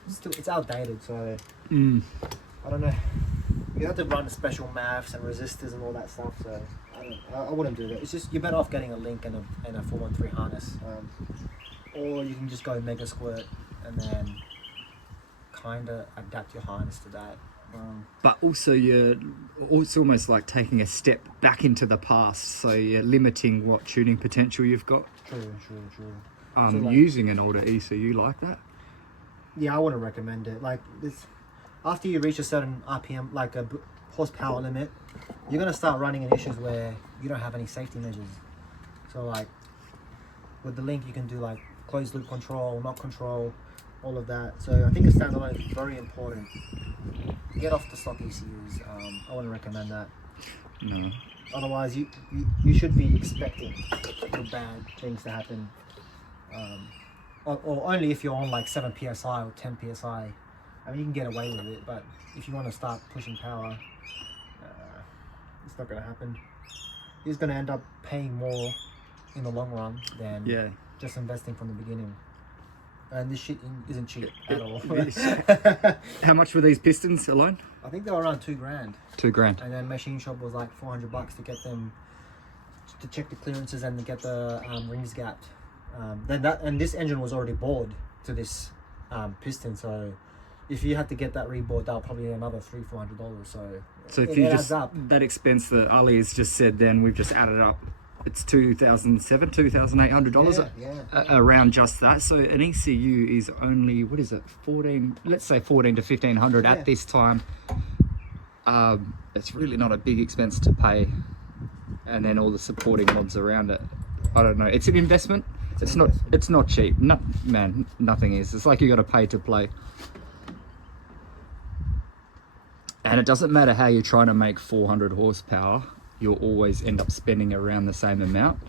it's outdated. So I don't know. You have to run special maths and resistors and all that stuff. So I wouldn't do that. It's just you're better off getting a Link and a 413 harness, or you can just go Mega Squirt and then kind of adapt your harness to that. But also it's almost like taking a step back into the past, so you're limiting what tuning potential you've got. True. So Using an older ECU like that. Yeah, I wouldn't recommend it. Like this, after you reach a certain RPM, like a horsepower limit, you're gonna start running into issues where you don't have any safety measures. So like with the Link, you can do like closed loop control, knock control, all of that. So I think a standalone is very important. Get off the stock ECUs. I wouldn't recommend that. No. Otherwise, you should be expecting the bad things to happen. Or only if you're on like 7 psi or 10 psi. I mean, you can get away with it, but if you want to start pushing power, it's not going to happen. You're just going to end up paying more in the long run than just investing from the beginning. And this shit isn't cheap at all. How much were these pistons alone? I think they were around $2,000. $2,000. And then machine shop was like $400 to get them, to check the clearances and to get the rings gapped. And this engine was already bored to this piston, so if you had to get that rebored, that'll probably be another $300-400. So if it you adds just up. that expense that Ali has just said, then we've just added up. It's $2,800 around just that. So an ECU is only, what is it, 14? Let's say 14 to 1500 at this time. It's really not a big expense to pay, and then all the supporting mods around it. I don't know. It's an investment. It's not cheap. No, man, nothing is. It's like you got to pay to play. And it doesn't matter how you're trying to make 400 horsepower, you'll always end up spending around the same amount.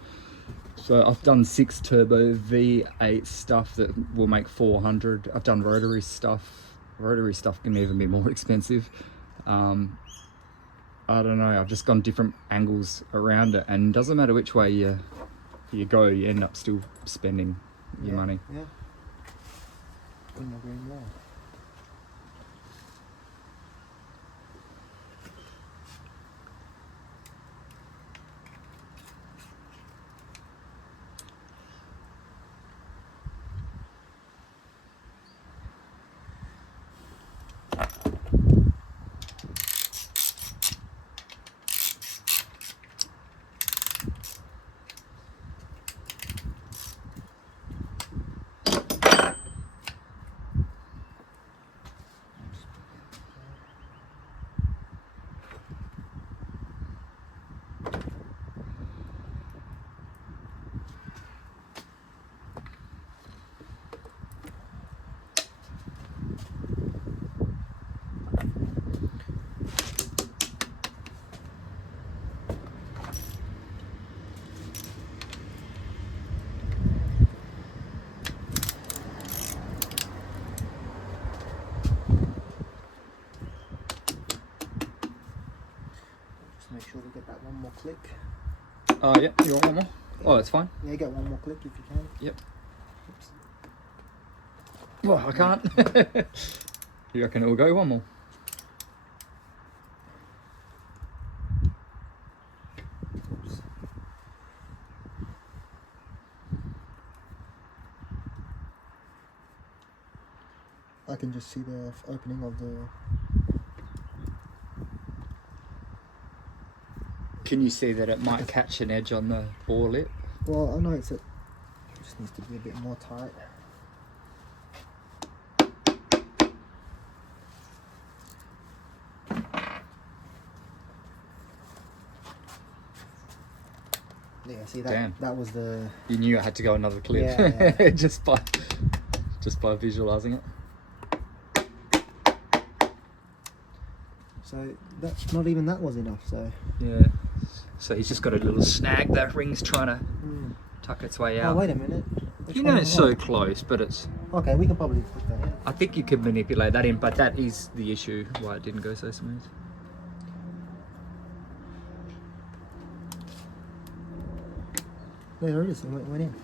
So I've done 6 turbo V8 stuff that will make 400. I've done rotary stuff. Rotary stuff can even be more expensive. I don't know. I've just gone different angles around it, and it doesn't matter which way you go, you end up still spending your money. Yeah. Couldn't agree more. click. Oh, yeah, you want one more? Oh, that's fine. Yeah, get one more click if you can. Yep. Oops. Well, I can't. You reckon it will go one more? Oops. I can just see the opening of the... Can you see that it might catch an edge on the bore lip? Well, I know it just needs to be a bit more tight. Yeah, see that? Damn. That was the... You knew I had to go another clip. Yeah. just by visualizing it. So that's not even that was enough. So Yeah. So he's just got a little snag. That ring's trying to tuck its way oh out. wait a minute. You know it's so close, but it's... Okay, we can probably put that in. I think you could manipulate that in, but that is the issue why it didn't go so smooth. There it is. It went in.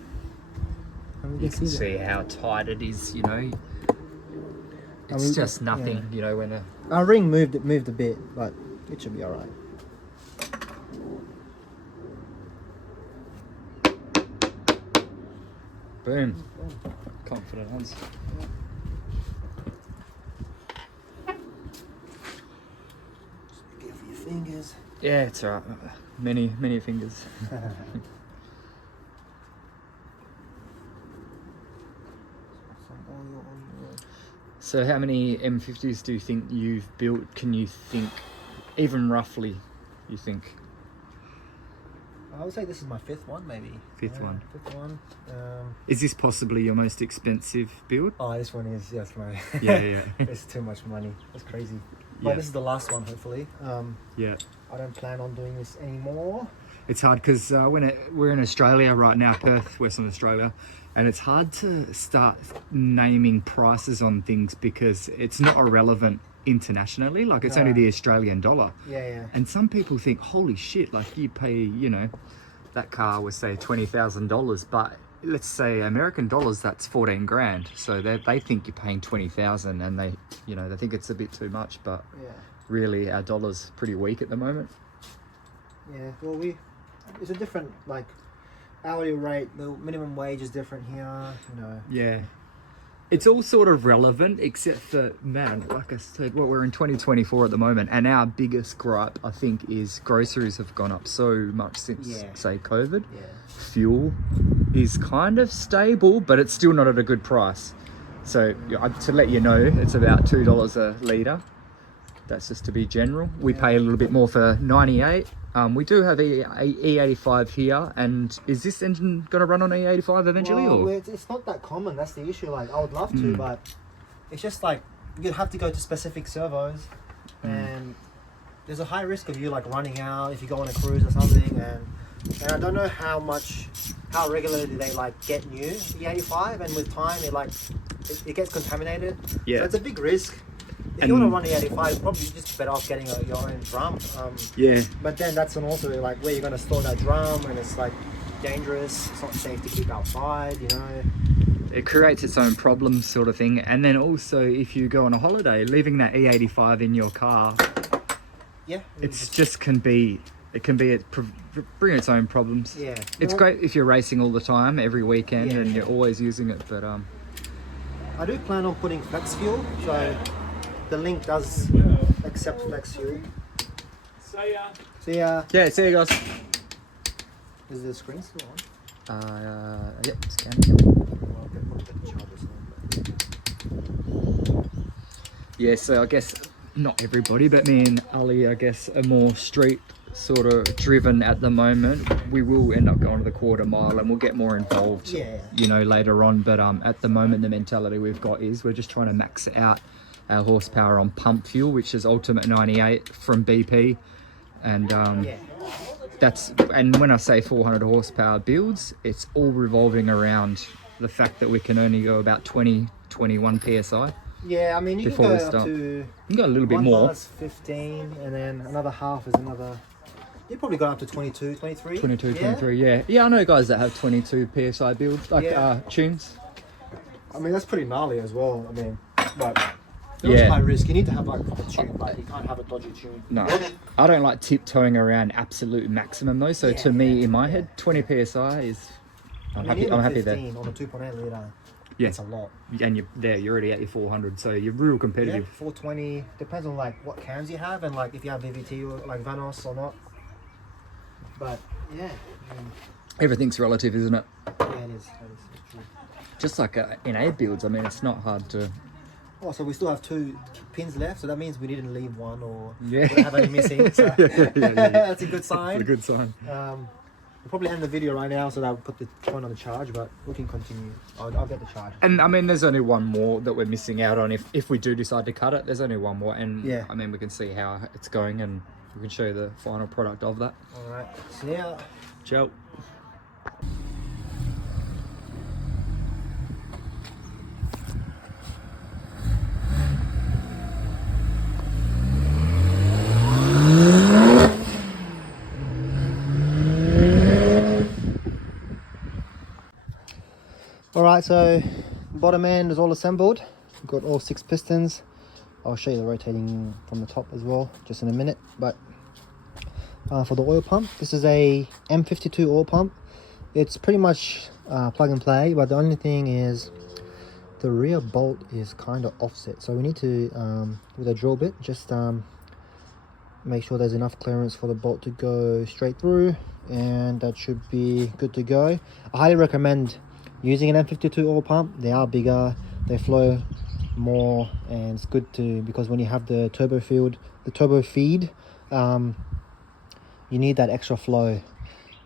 And we You can can see see how tight it is, you know. It's just nothing, you know, when a... our ring moved a bit, but it should be all right. Boom. Confident hands. Just be careful your fingers. Yeah, it's alright. Many fingers. Some oil on your... So how many M50s do you think you've built? Can you think, even roughly, you think? I would say this is my fifth one, maybe. Fifth one. Fifth one. Is this possibly your most expensive build? Oh, this one is, yes, my... Yeah. It's too much money. It's crazy. But Yeah. this is the last one, hopefully. Yeah. I don't plan on doing this anymore. It's hard because we're in Australia right now, Perth, Western Australia, and it's hard to start naming prices on things because it's not irrelevant internationally. Like it's only the Australian dollar. Yeah. And some people think, holy shit, like you pay, you know, that car was say $20,000, but let's say American dollars, that's 14 grand. So they think you're paying 20,000 and they think it's a bit too much, but Yeah. really our dollar's pretty weak at the moment. Yeah. Well, it's a different, like, hourly rate. The minimum wage is different here, you know. Yeah. It's all sort of relevant, except for, man, like I said, well, we're in 2024 at the moment, and our biggest gripe, I think, is groceries have gone up so much since, say, COVID. Yeah. Fuel is kind of stable, but it's still not at a good price. So, to let you know, it's about $2 a litre. That's just to be general. We pay a little bit more for 98. We do have E85 here, and is this engine going to run on E85 eventually? Well, or? it's not that common. That's the issue. Like, I would love to, but it's just like you have to go to specific servos, and there's a high risk of you like running out if you go on a cruise or something. And I don't know how regularly they like get new E85, and with time it gets contaminated. Yeah. So it's a big risk. If you want to run E85, probably just better off getting your own drum. Yeah. But then that's also like where you're going to store that drum, and it's like dangerous. It's not safe to keep outside, you know. It creates its own problems, sort of thing. And then also, if you go on a holiday, leaving that E85 in your car, Yeah. it can bring its own problems. Yeah. It's great if you're racing all the time, every weekend, Yeah, and yeah. you're always using it. But I do plan on putting flex fuel, so the Link does accept flex fuel. See ya. See yeah, see you guys. is the screen still on? Yep, scanning. Well, I'll get the chargers on. Yeah, so I guess not everybody, but me and Ali, I guess, are more street sort of driven at the moment. We will end up going to the quarter mile and we'll get more involved, you know, later on. But at the moment, the mentality we've got is we're just trying to max out our horsepower on pump fuel, which is Ultimate 98 from BP. And and when I say 400 horsepower builds, it's all revolving around the fact that we can only go about 20-21 PSI. Yeah, I mean, you can Before go we up start. to You got a little bit one more. mile's 15, and then another half is another You probably got up to 22, 23. 22, Yeah? 23, yeah. Yeah, I know guys that have 22 PSI builds, like Yeah. tunes. I mean, that's pretty gnarly as well. I mean, but there is high risk. You need to have like a tune. Like, you can't have a dodgy tune. No, I don't like tiptoeing around absolute maximum though. So to me, in my head, 20 PSI is, I'm happy there. 15 on a 2.8 litre. Yeah. It's a lot. And you're already at your 400, so you're real Yeah, competitive. 420. Depends on like what cams you have and like if you have VVT or like VANOS or not. But yeah, Everything's relative, isn't it? yeah, it is. That is true. Just like in A builds, I mean, it's not hard to. Oh, so we still have 2 pins left, so that means we didn't leave one or Yeah. we don't have any missing. So Yeah. that's a good sign. It's a good sign. We'll probably end the video right now so that I'll put the phone on the charge, but we can continue. I'll get the charge. And I mean, there's only one more that we're missing out on. If we do decide to cut it, there's only one more. And Yeah. I mean, we can see how it's going and we can show you the final product of that. All right. See ya. Ciao. Alright, so bottom end is all assembled. We've got all 6 pistons. I'll show you the rotating from the top as well, just in a minute. But for the oil pump, this is a M52 oil pump. It's pretty much plug and play, but the only thing is the rear bolt is kind of offset. So we need to, with a drill bit, just make sure there's enough clearance for the bolt to go straight through, and that should be good to go. I highly recommend using an M52 oil pump. They are bigger, they flow more, and it's good to, because when you have the turbo feed, you need that extra flow.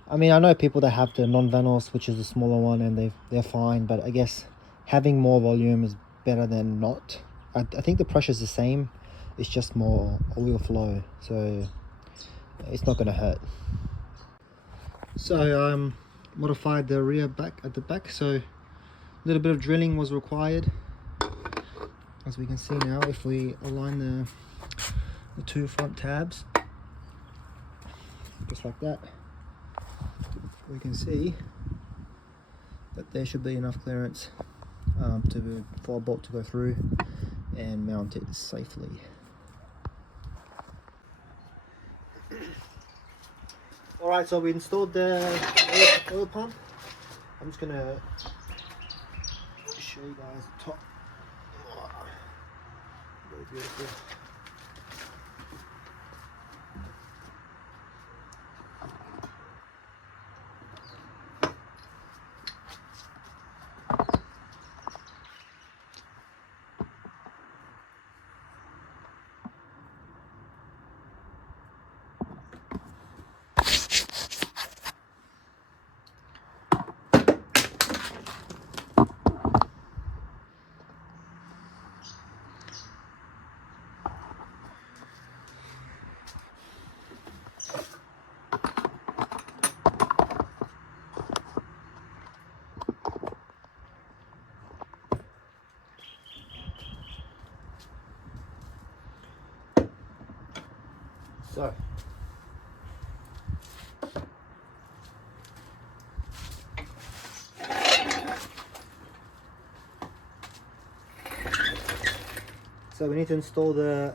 I mean, I know people that have the non-VANOS, which is the smaller one, and they're fine, but I guess having more volume is better than not. I think the pressure's the same, it's just more oil flow, so it's not gonna hurt. So modified the rear back at the back, so a little bit of drilling was required. As we can see now, if we align the 2 front tabs just like that, we can see that there should be enough clearance for a bolt to go through and mount it safely. Alright, so we installed the oil pump. I'm just gonna show you guys the top. Very beautiful. So we need to install the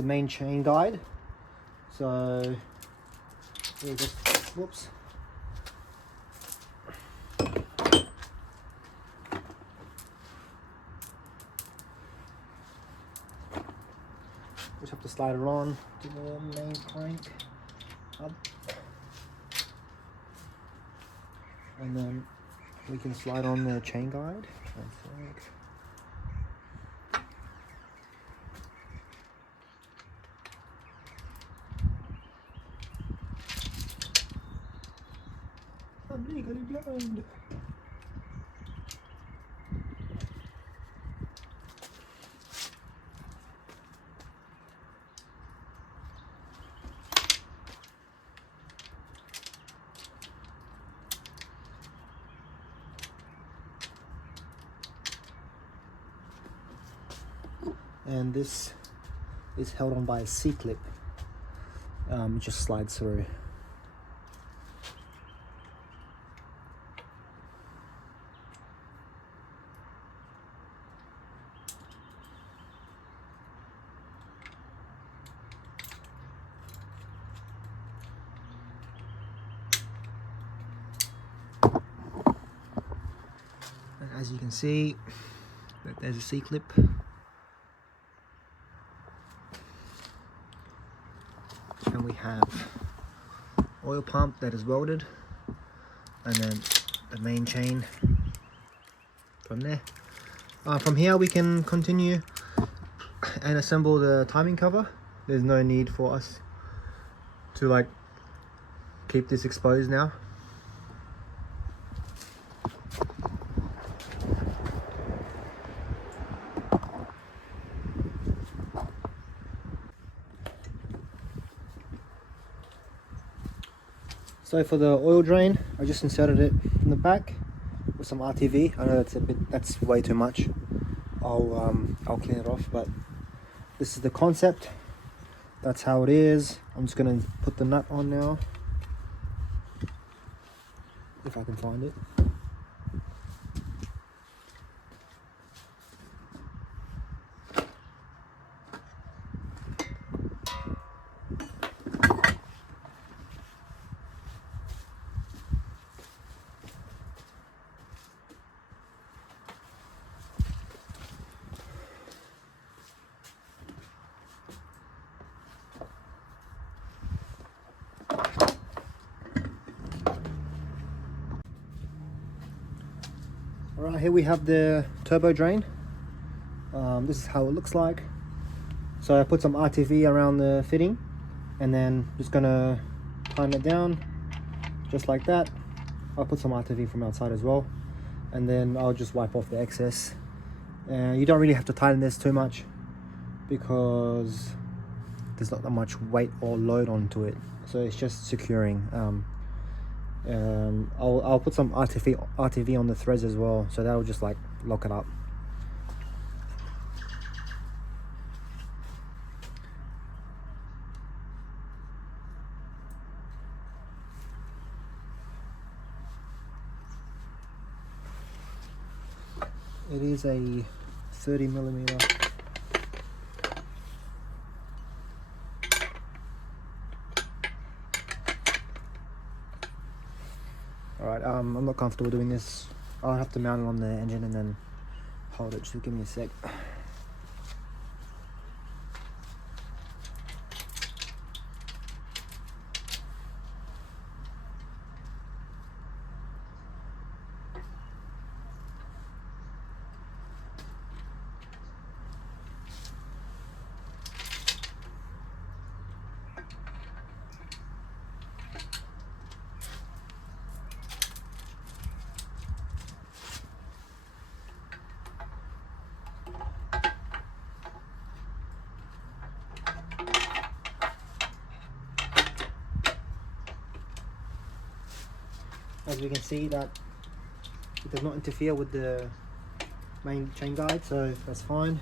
main chain guide. So we'll just, whoops. Just have to slide it on to the main crank hub. And then we can slide on the chain guide, I think. I'm legally blind. And this is held on by a C-clip. it just slides through. And as you can see, there's a C-clip. And we have oil pump that is welded, and then the main chain from there. From here we can continue and assemble the timing cover. There's no need for us to like keep this exposed now. So for the oil drain, I just inserted it in the back with some RTV. I know that's way too much. I'll clean it off, but this is the concept. That's how it is. I'm just gonna put the nut on now, if I can find it. Alright, here we have the turbo drain. This is how it looks like. So I put some RTV around the fitting, and then just gonna tighten it down just like that. I'll put some RTV from outside as well, and then I'll just wipe off the excess. And you don't really have to tighten this too much because there's not that much weight or load onto it, so it's just securing. I'll put some RTV on the threads as well, so that'll just like lock it up. It is a 30mm. Alright, I'm not comfortable doing this. I'll have to mount it on the engine and then hold it. Just give me a sec. As we can see, that it does not interfere with the main chain guide, so that's fine.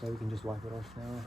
So we can just wipe it off now.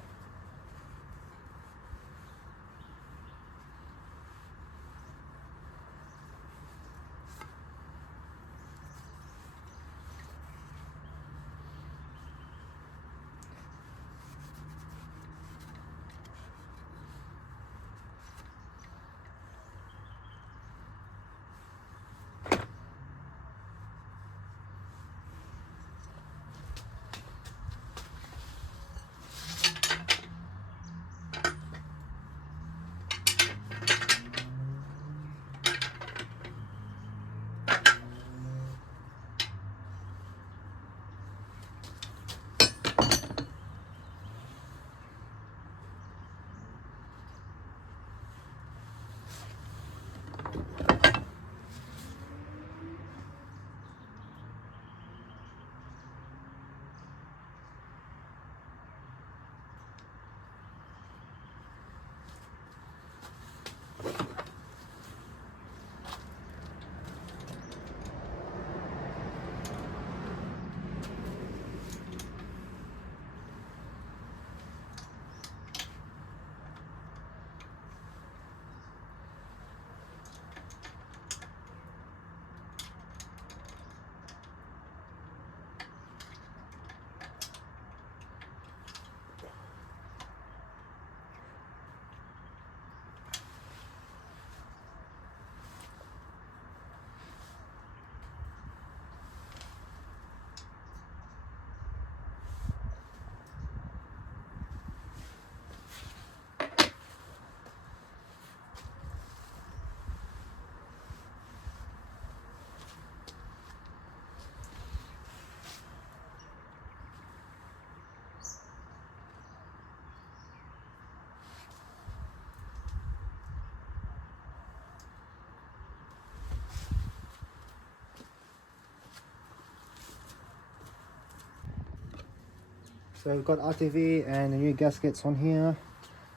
So we've got RTV and the new gaskets on here.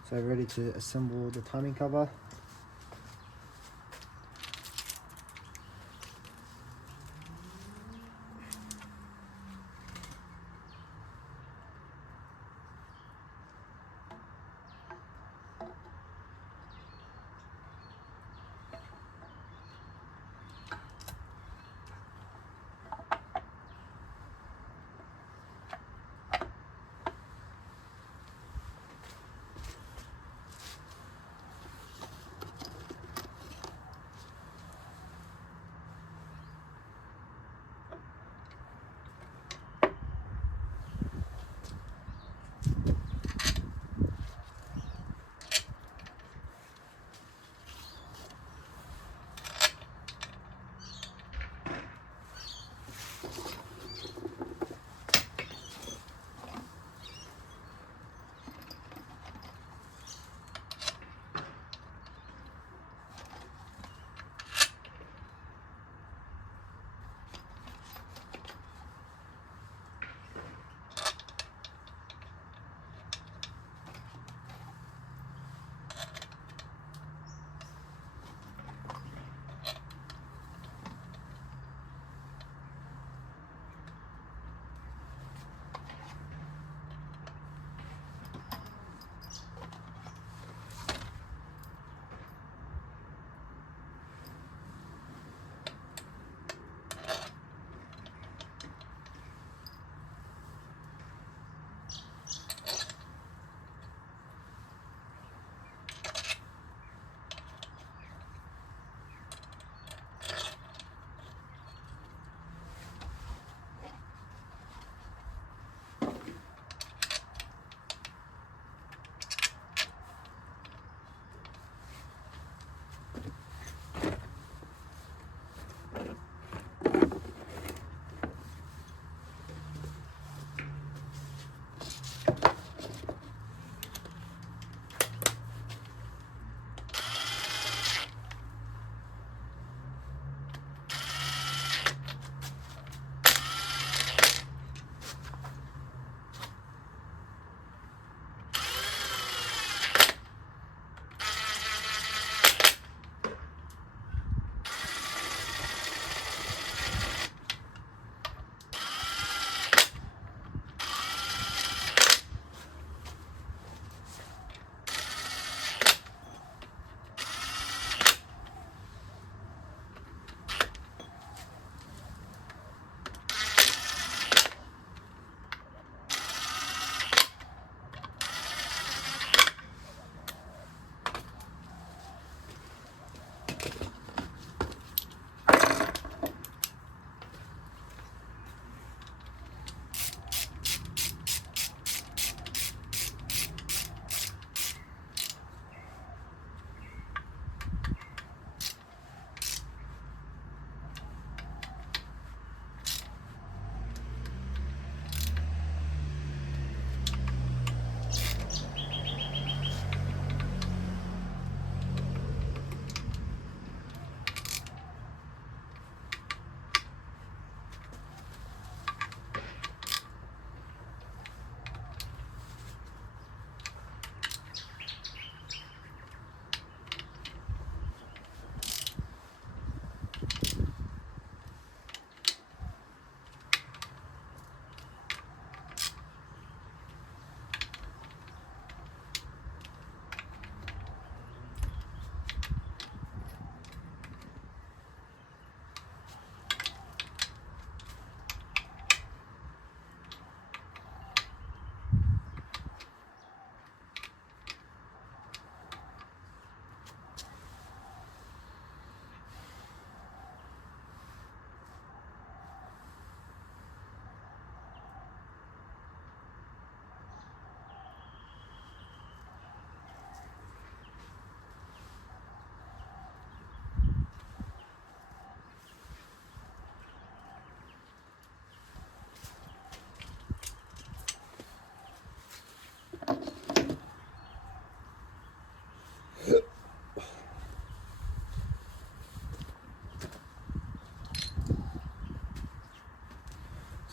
So we're ready to assemble the timing cover.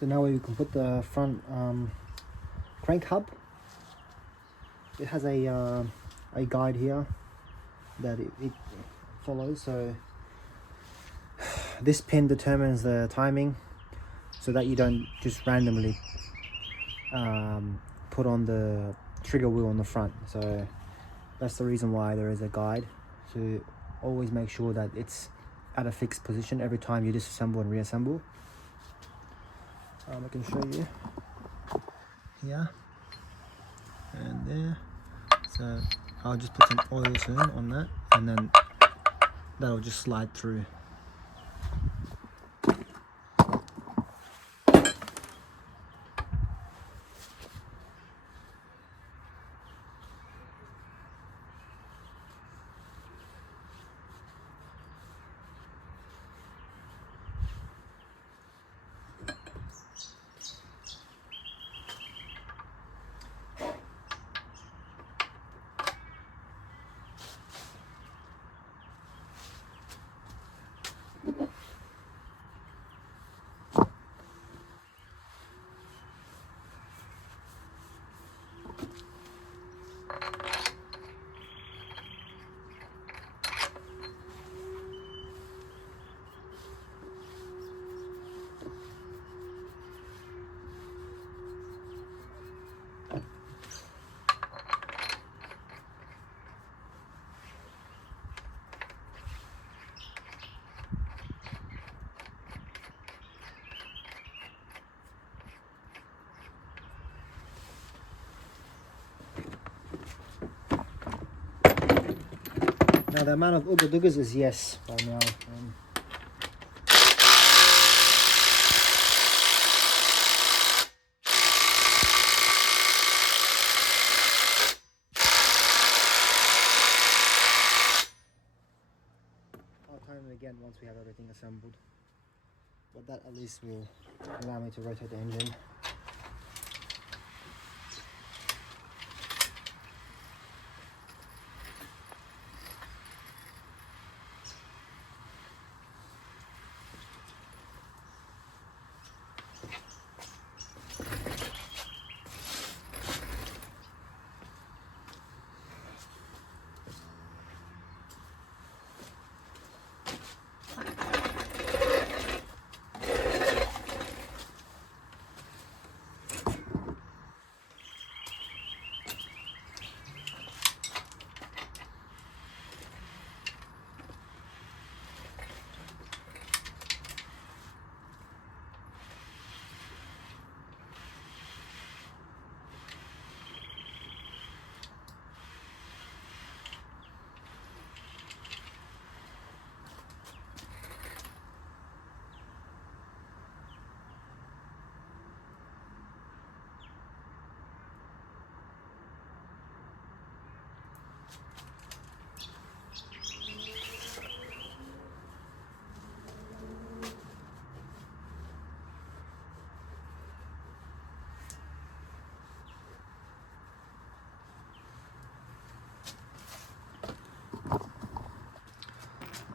So now we can put the front crank hub. It has a guide here that it follows. So this pin determines the timing, so that you don't just randomly put on the trigger wheel on the front. So that's the reason why there is a guide, to always make sure that it's at a fixed position every time you disassemble and reassemble. I can show you here and there. So I'll just put some oil soon on that, and then that'll just slide through. Now the amount of ooga doogas is yes by now. I'll time it again once we have everything assembled, but that at least will allow me to rotate the engine.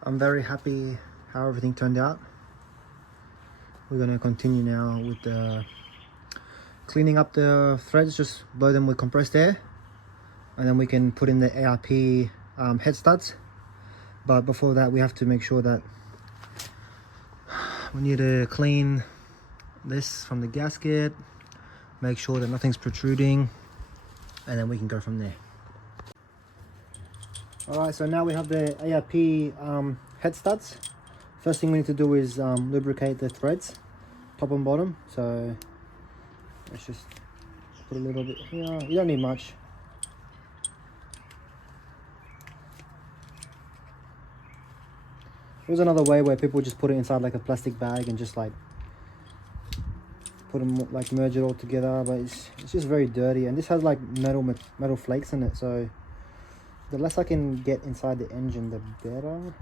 I'm very happy how everything turned out. We're going to continue now with the cleaning up the threads, just blow them with compressed air, and then we can put in the ARP head studs. But before that, we have to make sure that we need to clean this from the gasket, make sure that nothing's protruding, and then we can go from there. Alright, so now we have the ARP head studs. First thing we need to do is lubricate the threads, top and bottom. So let's just put a little bit here. You don't need much. There's another way where people just put it inside like a plastic bag and just like put them, like merge it all together, but it's just very dirty, and this has like metal flakes in it, so the less I can get inside the engine, the better.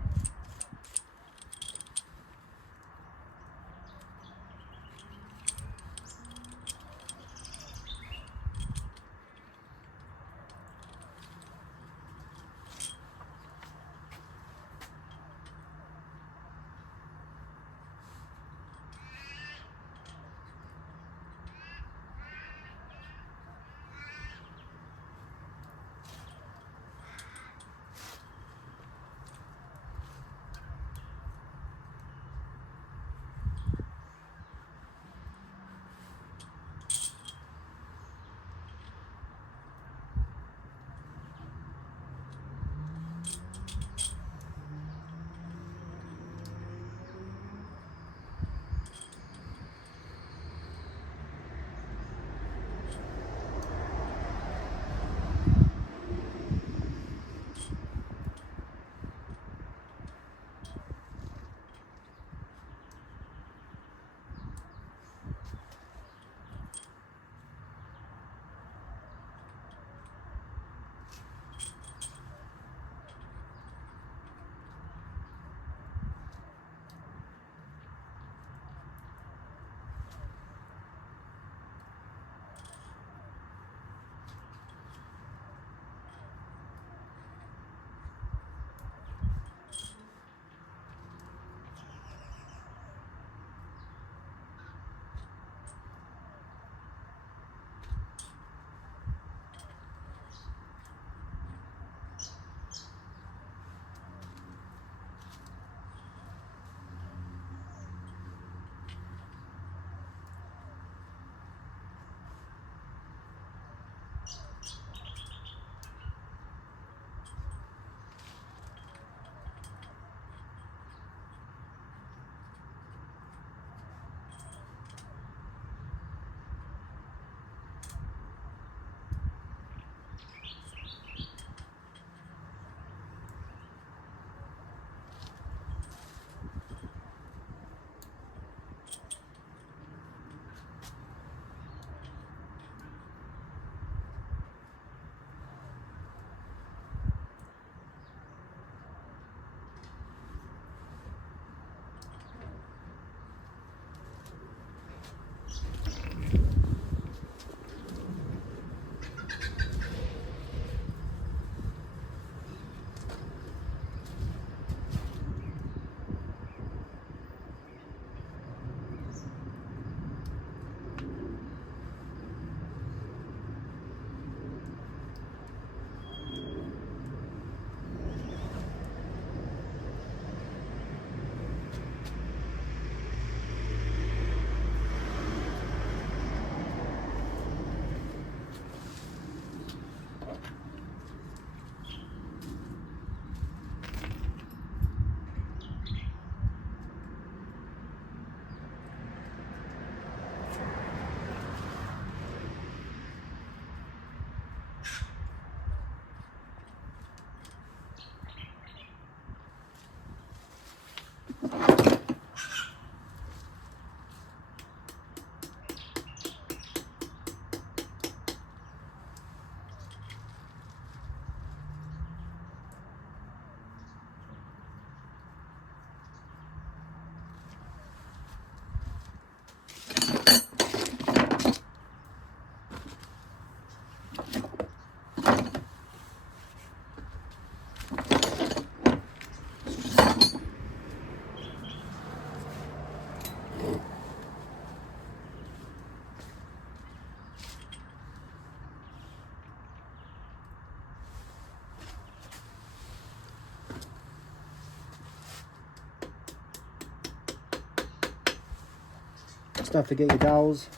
Just don't forget your dowels.